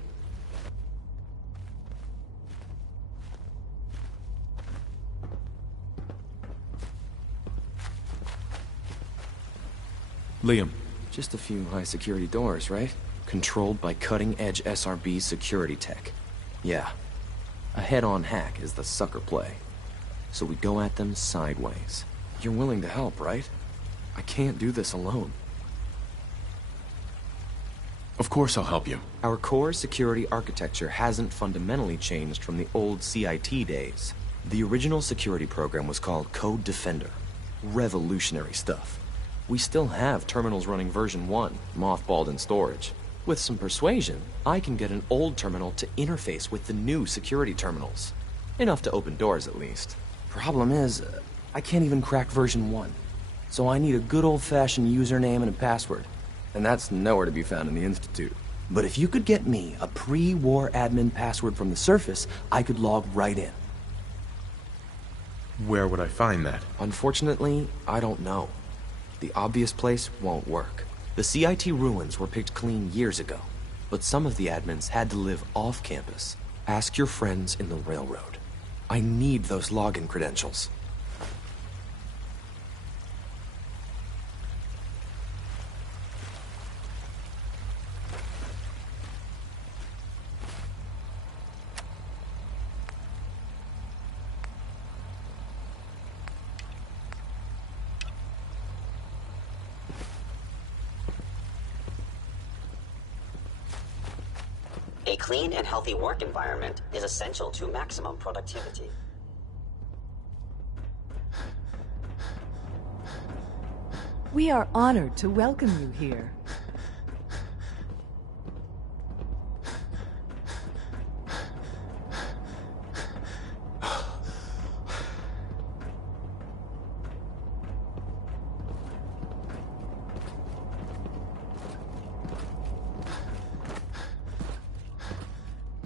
Liam. Just a few high-security doors, right? Controlled by cutting-edge SRB security tech. Yeah. A head-on hack is the sucker play. So we go at them sideways. You're willing to help, right? I can't do this alone. Of course I'll help you. Our core security architecture hasn't fundamentally changed from the old CIT days. The original security program was called Code Defender. Revolutionary stuff. We still have terminals running version 1, mothballed in storage. With some persuasion, I can get an old terminal to interface with the new security terminals. Enough to open doors, at least. Problem is, I can't even crack version 1. So I need a good old-fashioned username and a password. And that's nowhere to be found in the Institute. But if you could get me a pre-war admin password from the surface, I could log right in. Where would I find that? Unfortunately, I don't know. The obvious place won't work. The CIT ruins were picked clean years ago, but some of the admins had to live off campus. Ask your friends in the railroad. I need those login credentials. A clean and healthy work environment is essential to maximum productivity. We are honored to welcome you here.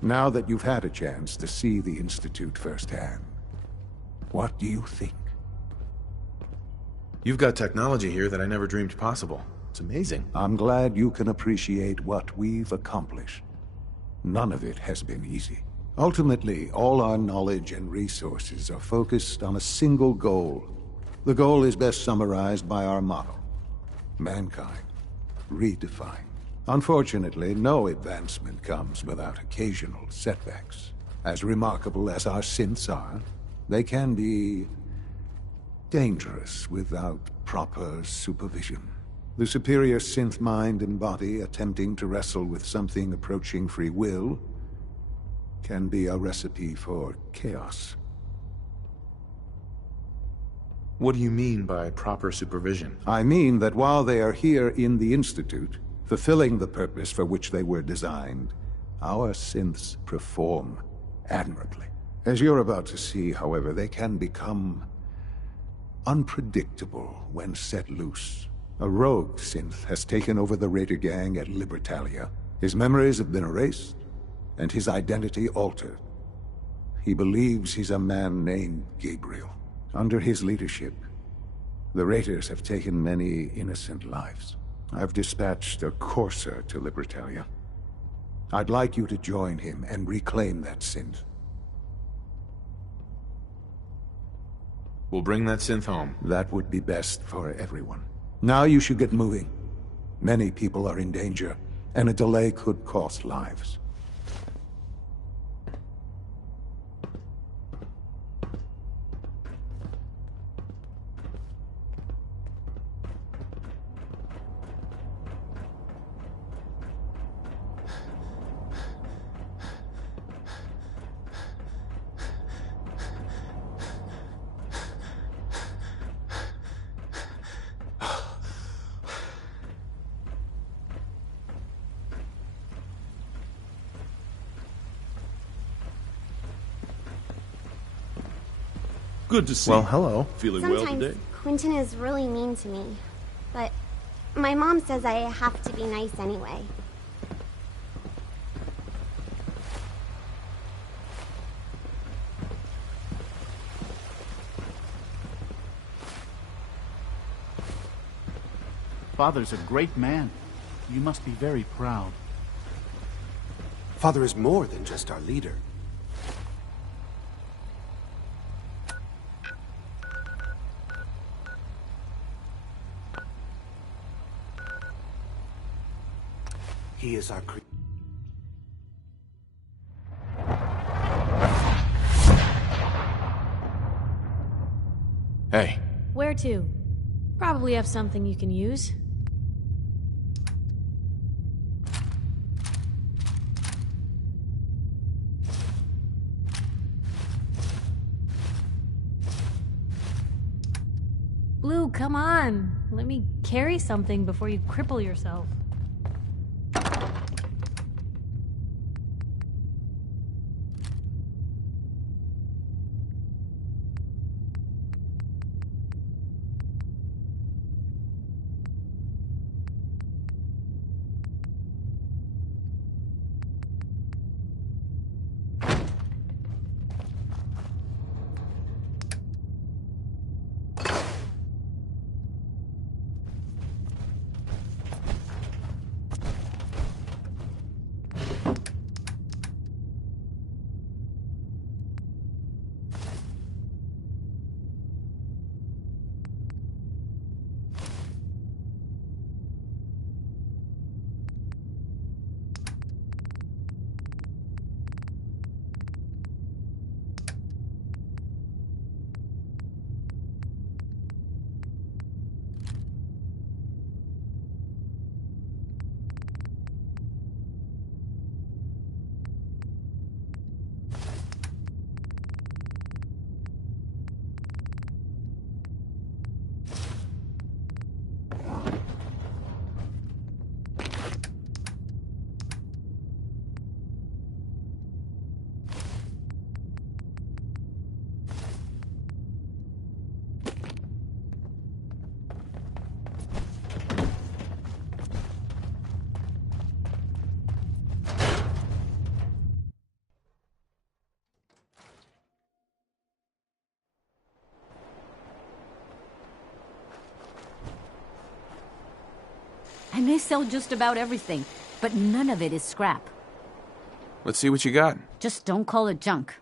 Now that you've had a chance to see the Institute firsthand, what do you think? You've got technology here that I never dreamed possible. It's amazing. I'm glad you can appreciate what we've accomplished. None of it has been easy. Ultimately, all our knowledge and resources are focused on a single goal. The goal is best summarized by our motto: mankind, redefined. Unfortunately, no advancement comes without occasional setbacks. As remarkable as our synths are, they can be dangerous without proper supervision. The superior synth mind and body attempting to wrestle with something approaching free will can be a recipe for chaos. What do you mean by proper supervision? I mean that while they are here in the Institute, fulfilling the purpose for which they were designed, our synths perform admirably. As you're about to see, however, they can become unpredictable when set loose. A rogue synth has taken over the Raider gang at Libertalia. His memories have been erased, and his identity altered. He believes he's a man named Gabriel. Under his leadership, the Raiders have taken many innocent lives. I've dispatched a courser to Libertalia. I'd like you to join him and reclaim that synth. We'll bring that synth home. That would be best for everyone. Now you should get moving. Many people are in danger, and a delay could cost lives. Good to see Well, you. hello. Feeling well Sometimes today? Quentin is really mean to me, but my mom says I have to be nice anyway. Father's a great man. You must be very proud. Father is more than just our leader. He is our Hey. Where to? Probably have something you can use. Blue, come on. Let me carry something before you cripple yourself. I may sell just about everything, but none of it is scrap. Let's see what you got. Just don't call it junk.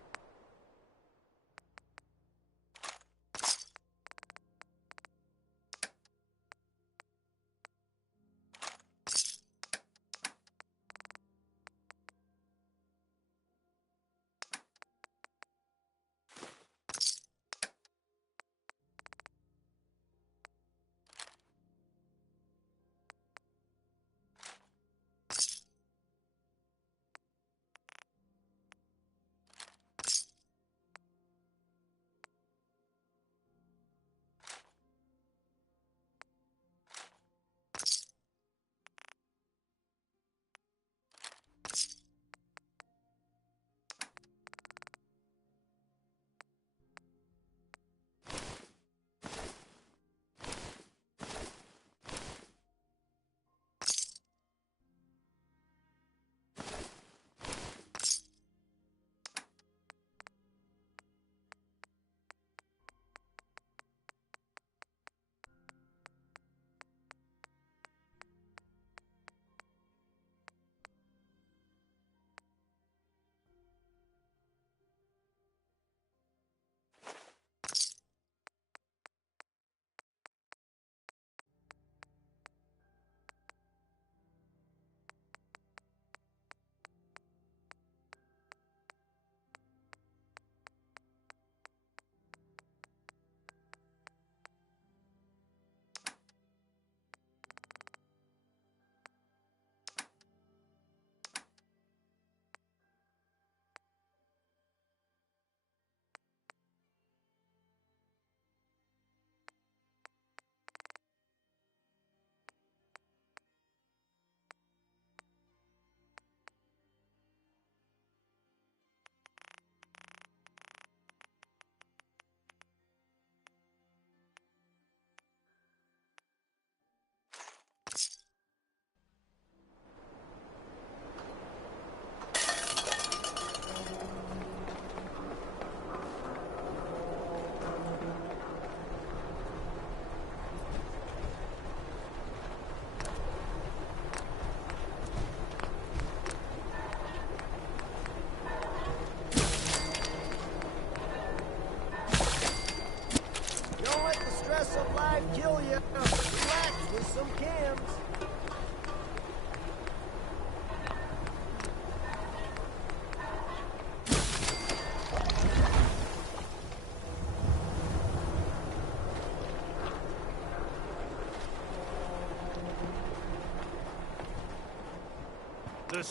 Kill you. Relax with some cams.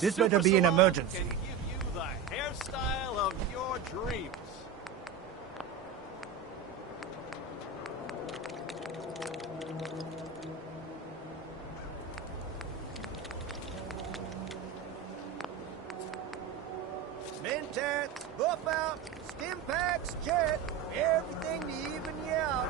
This better be an emergency. Can give you the hairstyle of your dreams. Mentat, buff out, stim packs, jet, everything to even you out.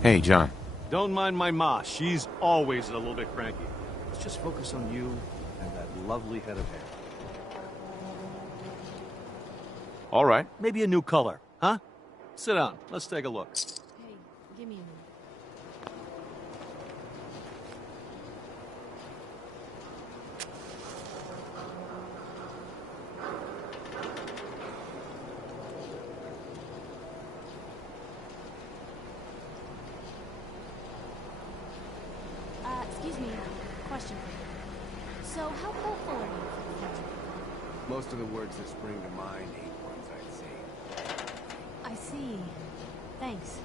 Hey, John. Don't mind my ma. She's always a little bit cranky. Let's just focus on you and that lovely head of hair. All right. Maybe a new color, huh? Sit down. Let's take a look. Hey, give me a minute. Excuse me. Question for you. So, how hopeful are you for the future? Most of the words that spring to mind ain't ones I'd say. I see. Thanks.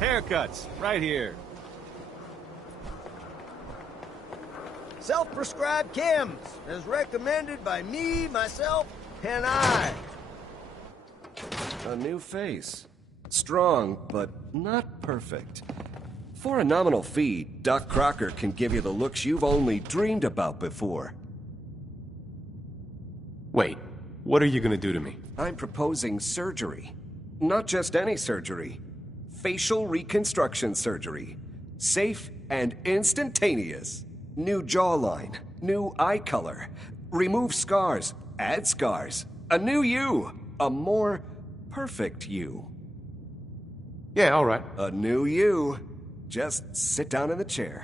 Haircuts, right here. Self-prescribed chems, as recommended by me, myself, and I. A new face. Strong, but not perfect. For a nominal fee, Doc Crocker can give you the looks you've only dreamed about before. Wait, what are you gonna do to me? I'm proposing surgery. Not just any surgery. Facial reconstruction surgery. Safe and instantaneous. New jawline, new eye color. Remove scars, add scars. A new you. A more perfect you. Yeah, all right. A new you. Just sit down in the chair.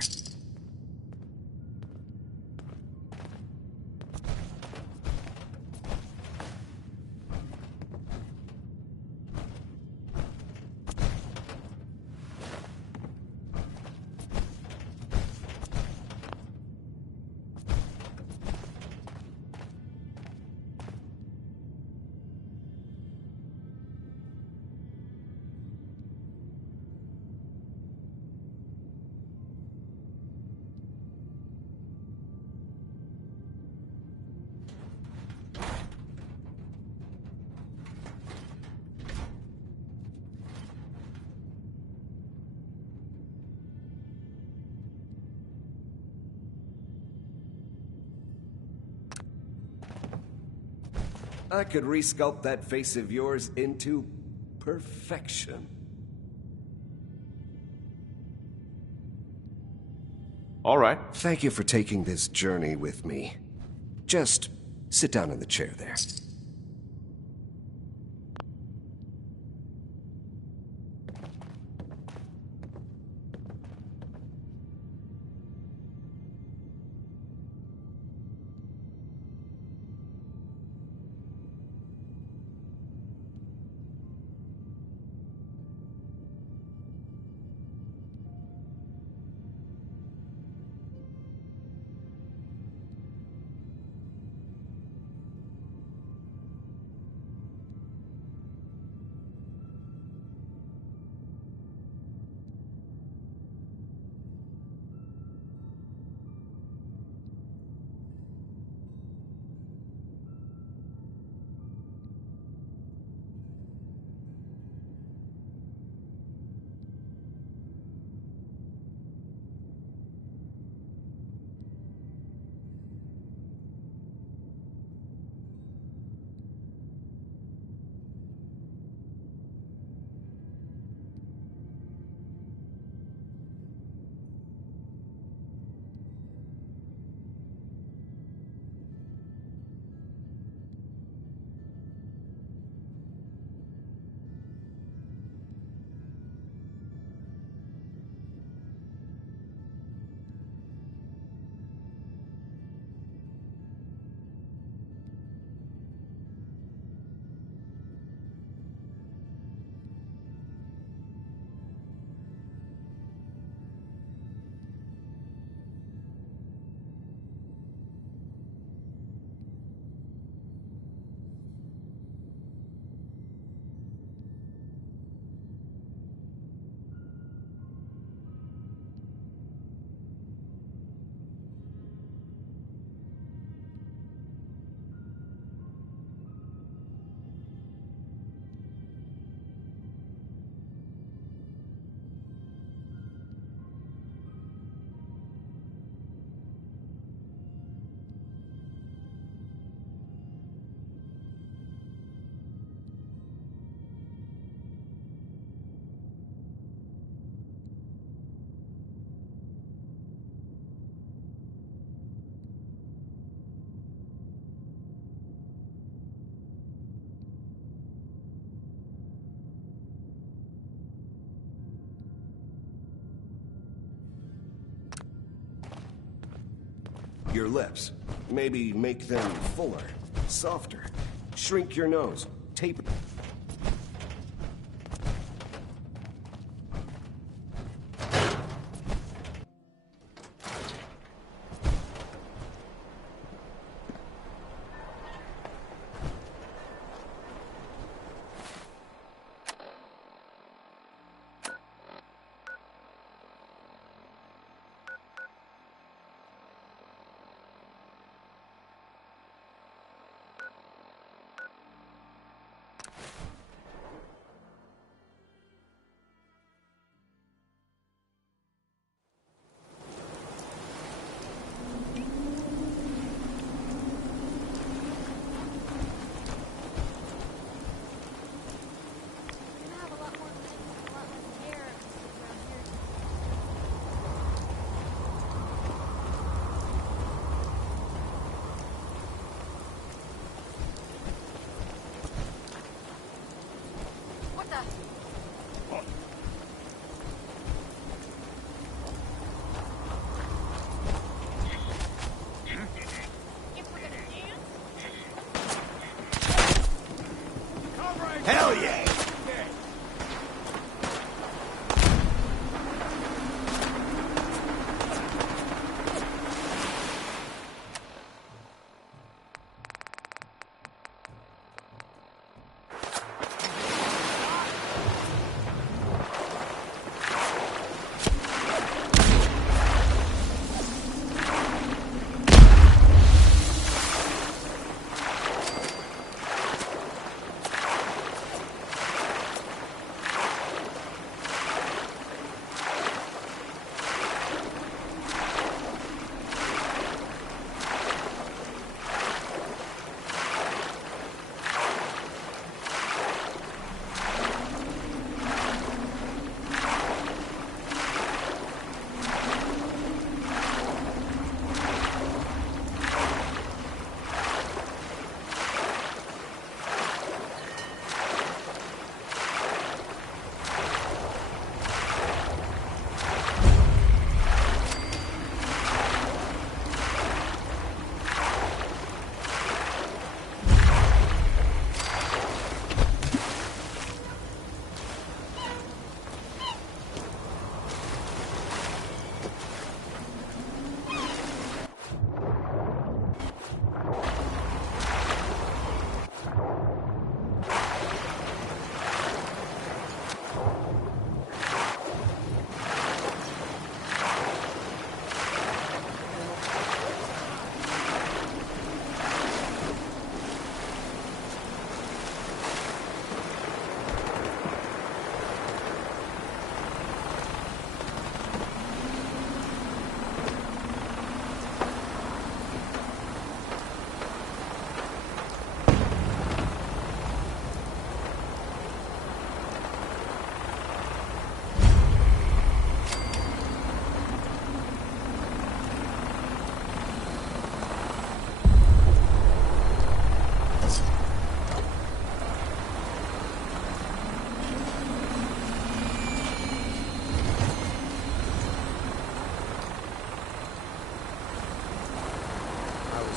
I could resculpt that face of yours into perfection. All right. Thank you for taking this journey with me. Just sit down in the chair there. Your lips. Maybe make them fuller, softer. Shrink your nose. Taper.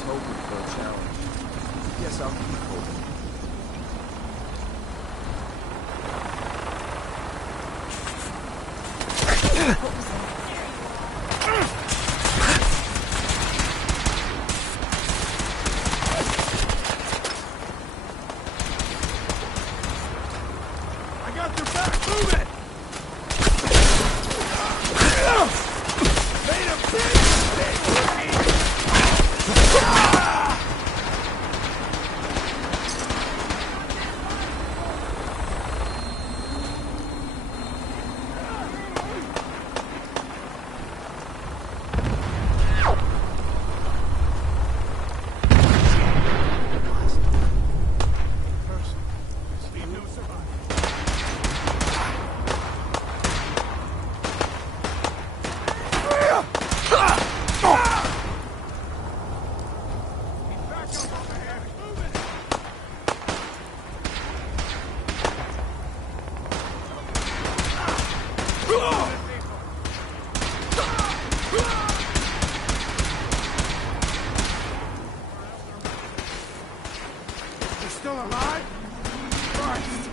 was hoping for a challenge. Guess I'll keep hoping. I got your back. Move it. Made a big mistake, rookie. You're still alive? Christ!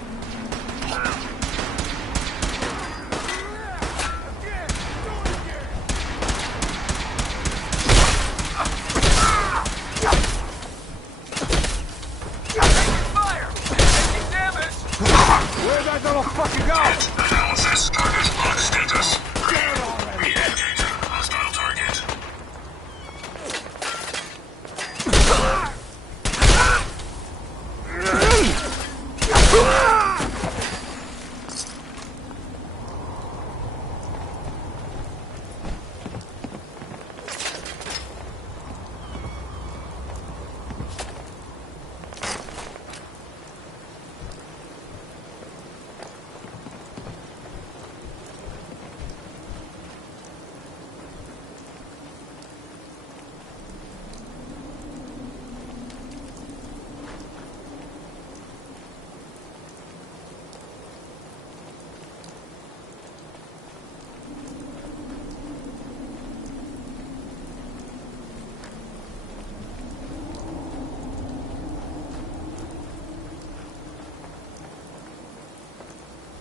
Where'd that little fucker go? Analysis. Target lock status. Re-engaging hostile target.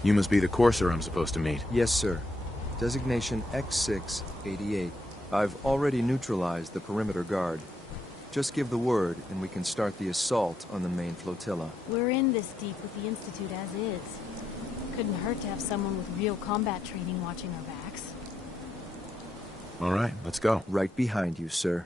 You must be the courser I'm supposed to meet. Yes, sir. Designation X688. I've already neutralized the perimeter guard. Just give the word, and we can start the assault on the main flotilla. We're in this deep with the Institute as is. Couldn't hurt to have someone with real combat training watching our backs. All right, let's go. Right behind you, sir.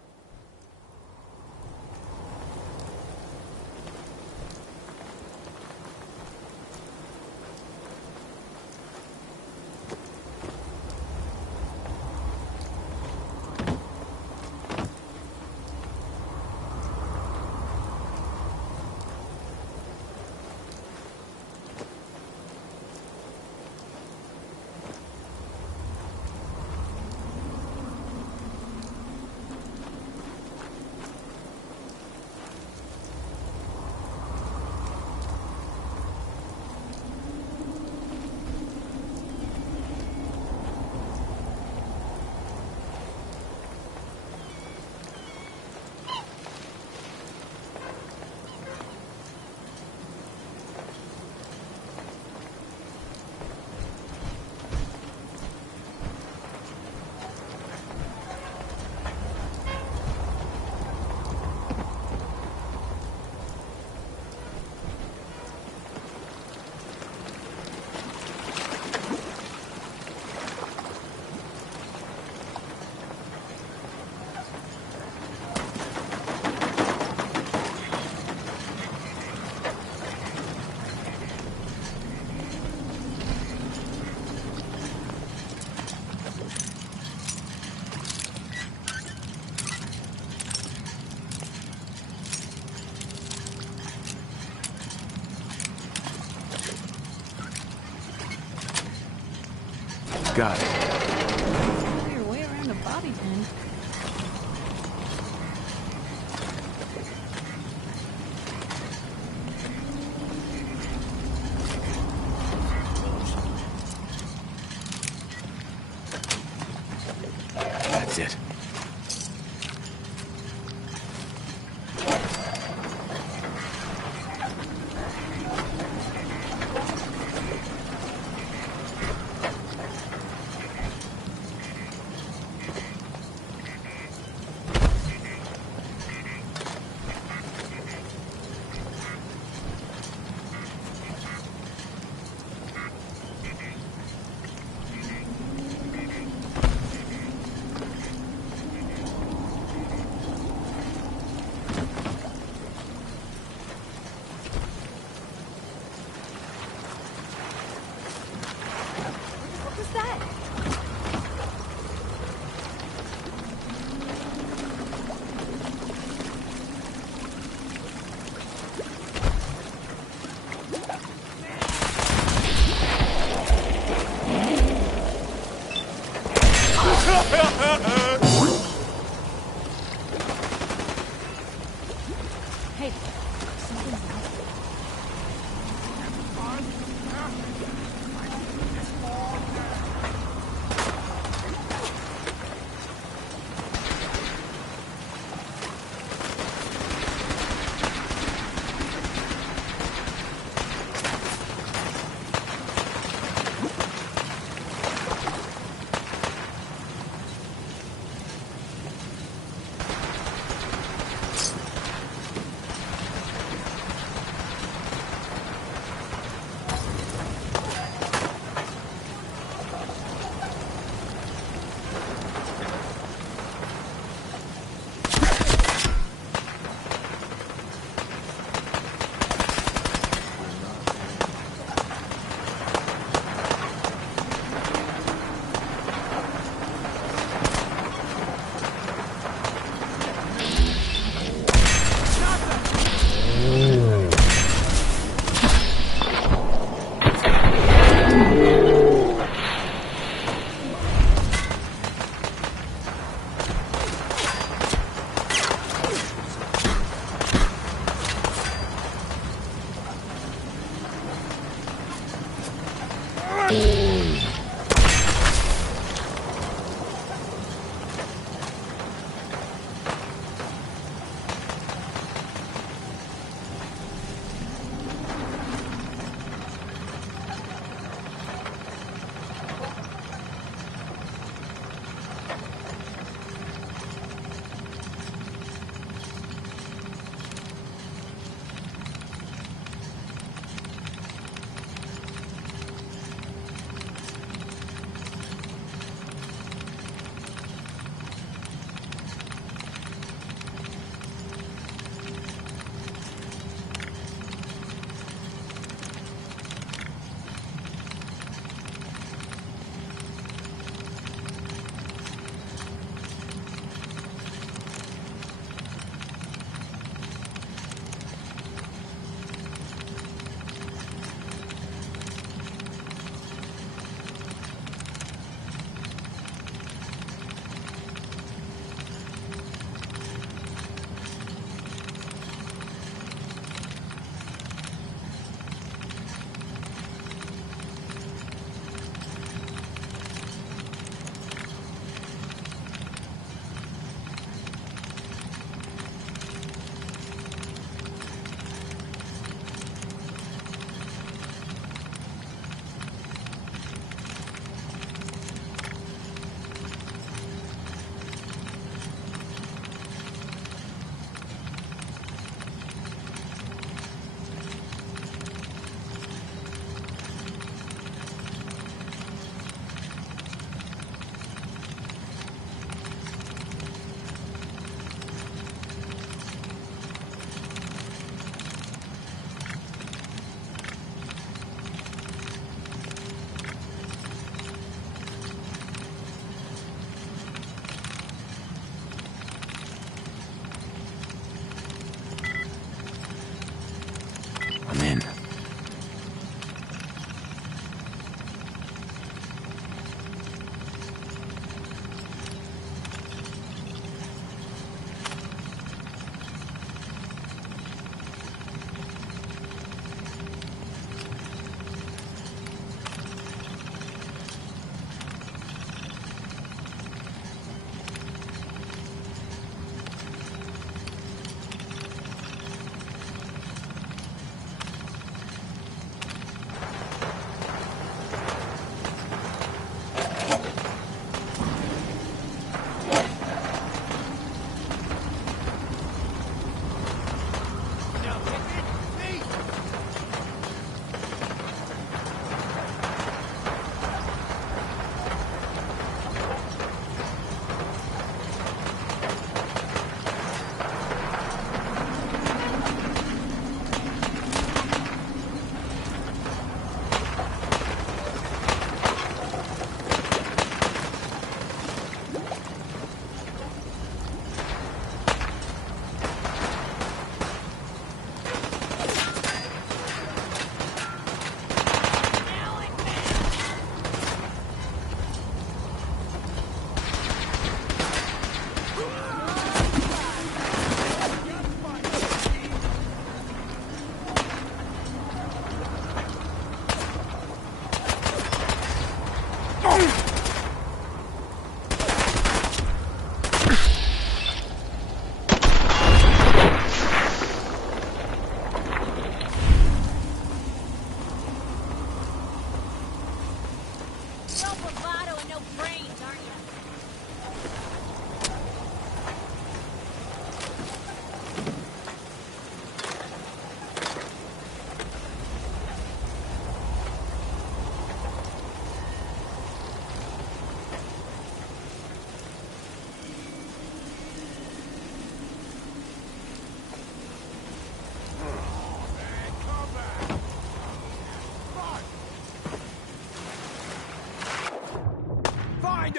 Got it. Your way around a bobby pin. That's it. Hey, something's out there.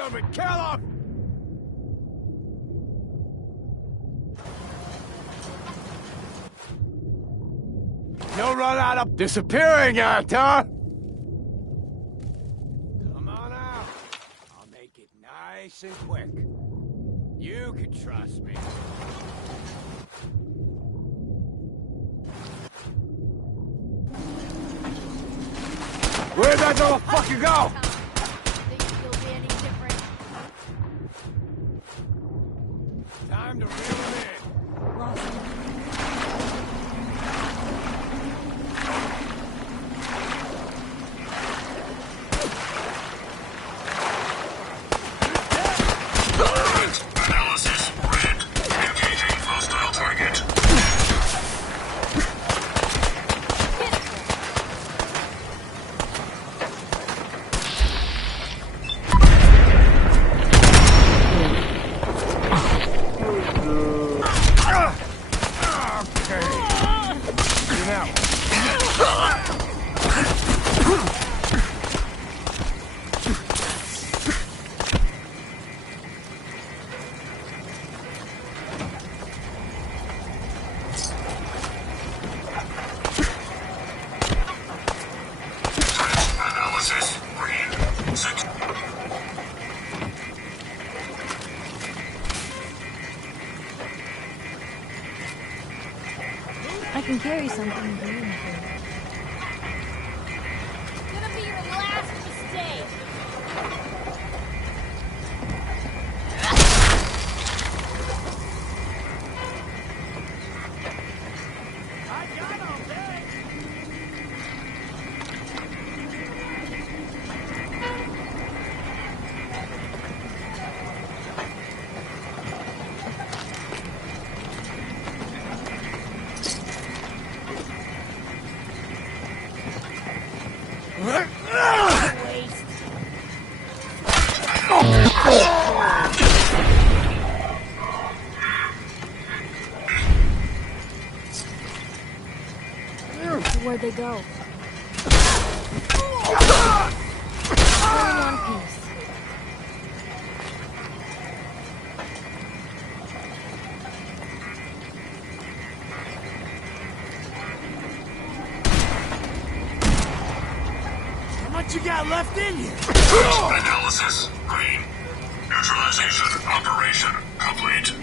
of it! Kill him! You'll run out of disappearing act, huh? Come on out. I'll make it nice and quick. You can trust me. Where'd that motherfucker go? Time to reel him in. Analysis red. Engaging hostile target. Analysis green. 6. I can carry something green. Gonna be your last mistake. Where'd they go? All in one piece. How much you got left in here? Analysis green. Neutralization operation complete.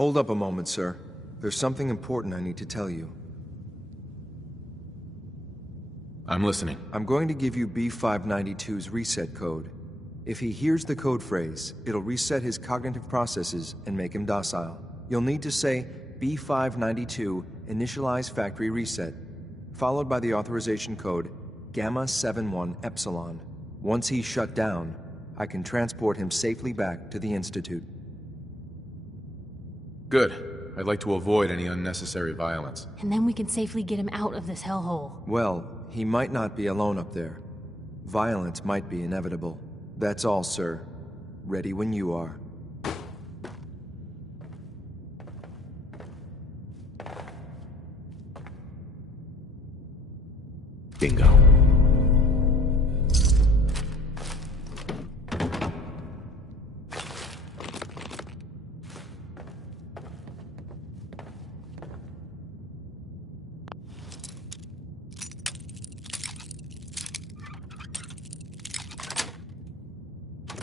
Hold up a moment, sir. There's something important I need to tell you. I'm listening. I'm going to give you B592's reset code. If he hears the code phrase, it'll reset his cognitive processes and make him docile. You'll need to say B592 initialize factory reset, followed by the authorization code Gamma 71 Epsilon. Once he's shut down, I can transport him safely back to the Institute. Good. I'd like to avoid any unnecessary violence. And then we can safely get him out of this hellhole. Well, he might not be alone up there. Violence might be inevitable. That's all, sir. Ready when you are. Bingo.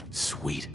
Sweet.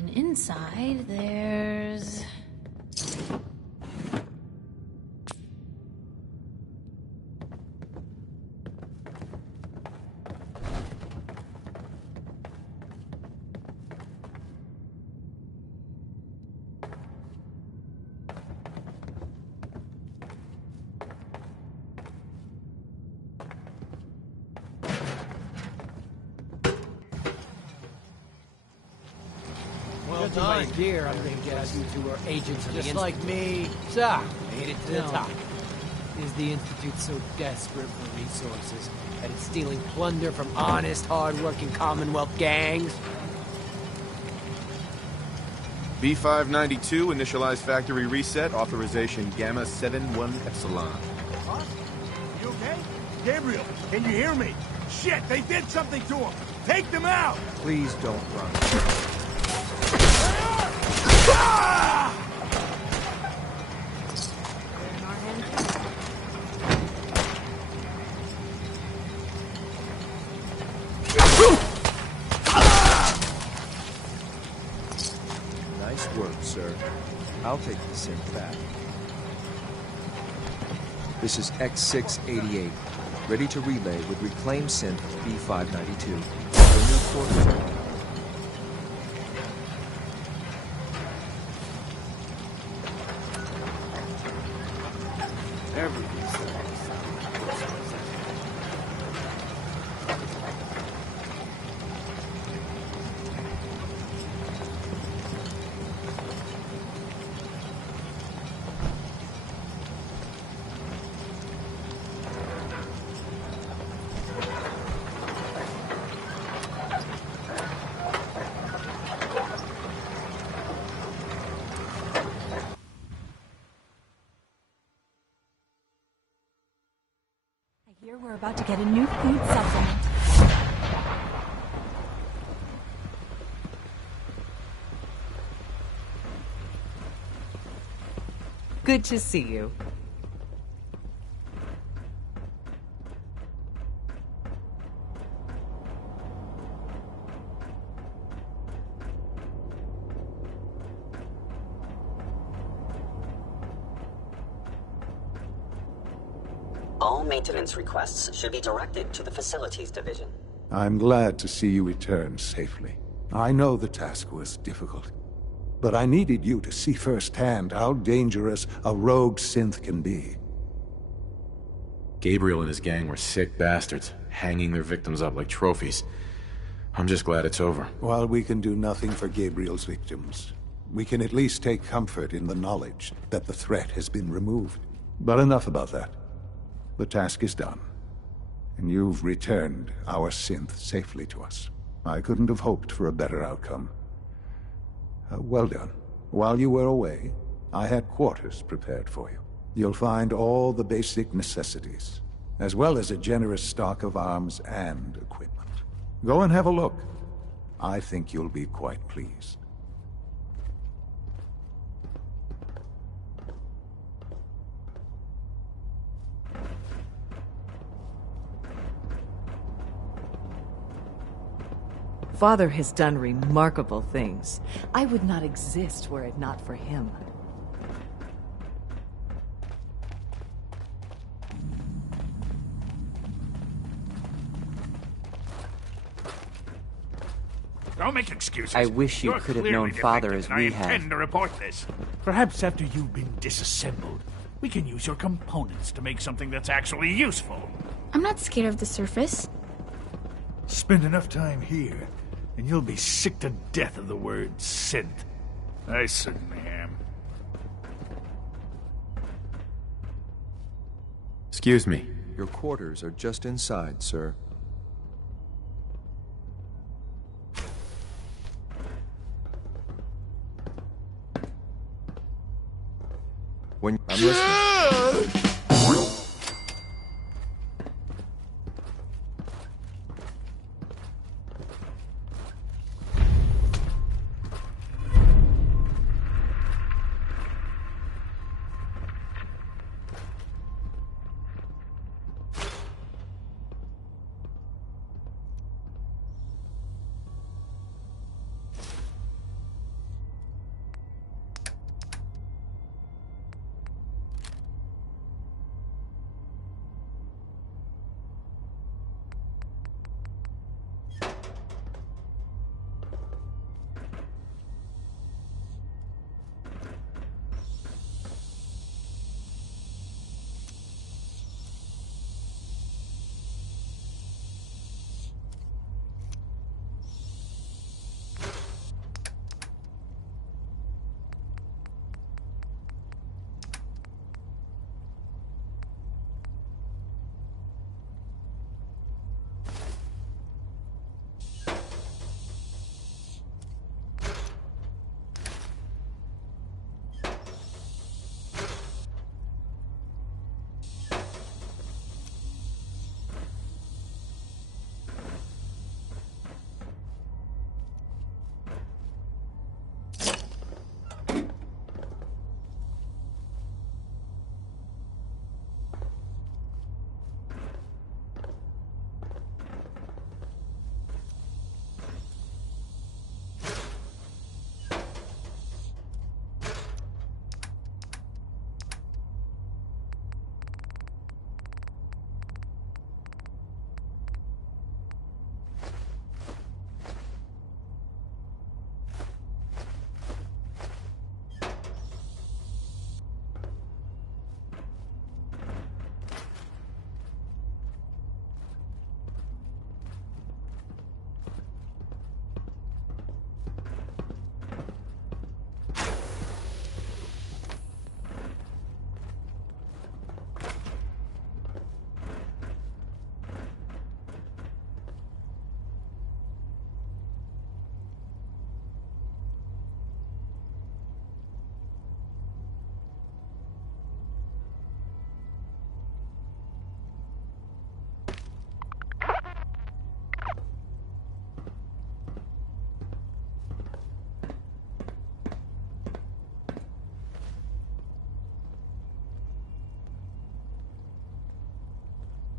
And inside, there's... Judging by your gear, I'm gonna guess you two are agents of the Just Institute. like me. So, made it to the No. top. Is the Institute so desperate for resources that it's stealing plunder from honest, hard-working Commonwealth gangs? B592, initialize factory reset, authorization Gamma 71 Epsilon. Huh? You okay? Gabriel, can you hear me? Shit, they did something to him! Take them out! Please don't run. Nice work, sir. I'll take the synth back. This is X688, ready to relay with reclaimed synth B592. Your new quarters. You're about to get a new food supplement. Good to see you. All maintenance requests should be directed to the Facilities Division. I'm glad to see you return safely. I know the task was difficult, but I needed you to see firsthand how dangerous a rogue synth can be. Gabriel and his gang were sick bastards, hanging their victims up like trophies. I'm just glad it's over. While we can do nothing for Gabriel's victims, we can at least take comfort in the knowledge that the threat has been removed. But enough about that. The task is done, and you've returned our synth safely to us. I couldn't have hoped for a better outcome. Well done. While you were away, I had quarters prepared for you. You'll find all the basic necessities, as well as a generous stock of arms and equipment. Go and have a look. I think you'll be quite pleased. Father has done remarkable things. I would not exist were it not for him. Don't make excuses. I wish you You're could have clearly known Father defective, as we and I have. intend to report this. Perhaps after you've been disassembled, we can use your components to make something that's actually useful. I'm not scared of the surface. Spend enough time here, and you'll be sick to death of the word synth. I certainly am. Excuse me. Your quarters are just inside, sir. I'm listening.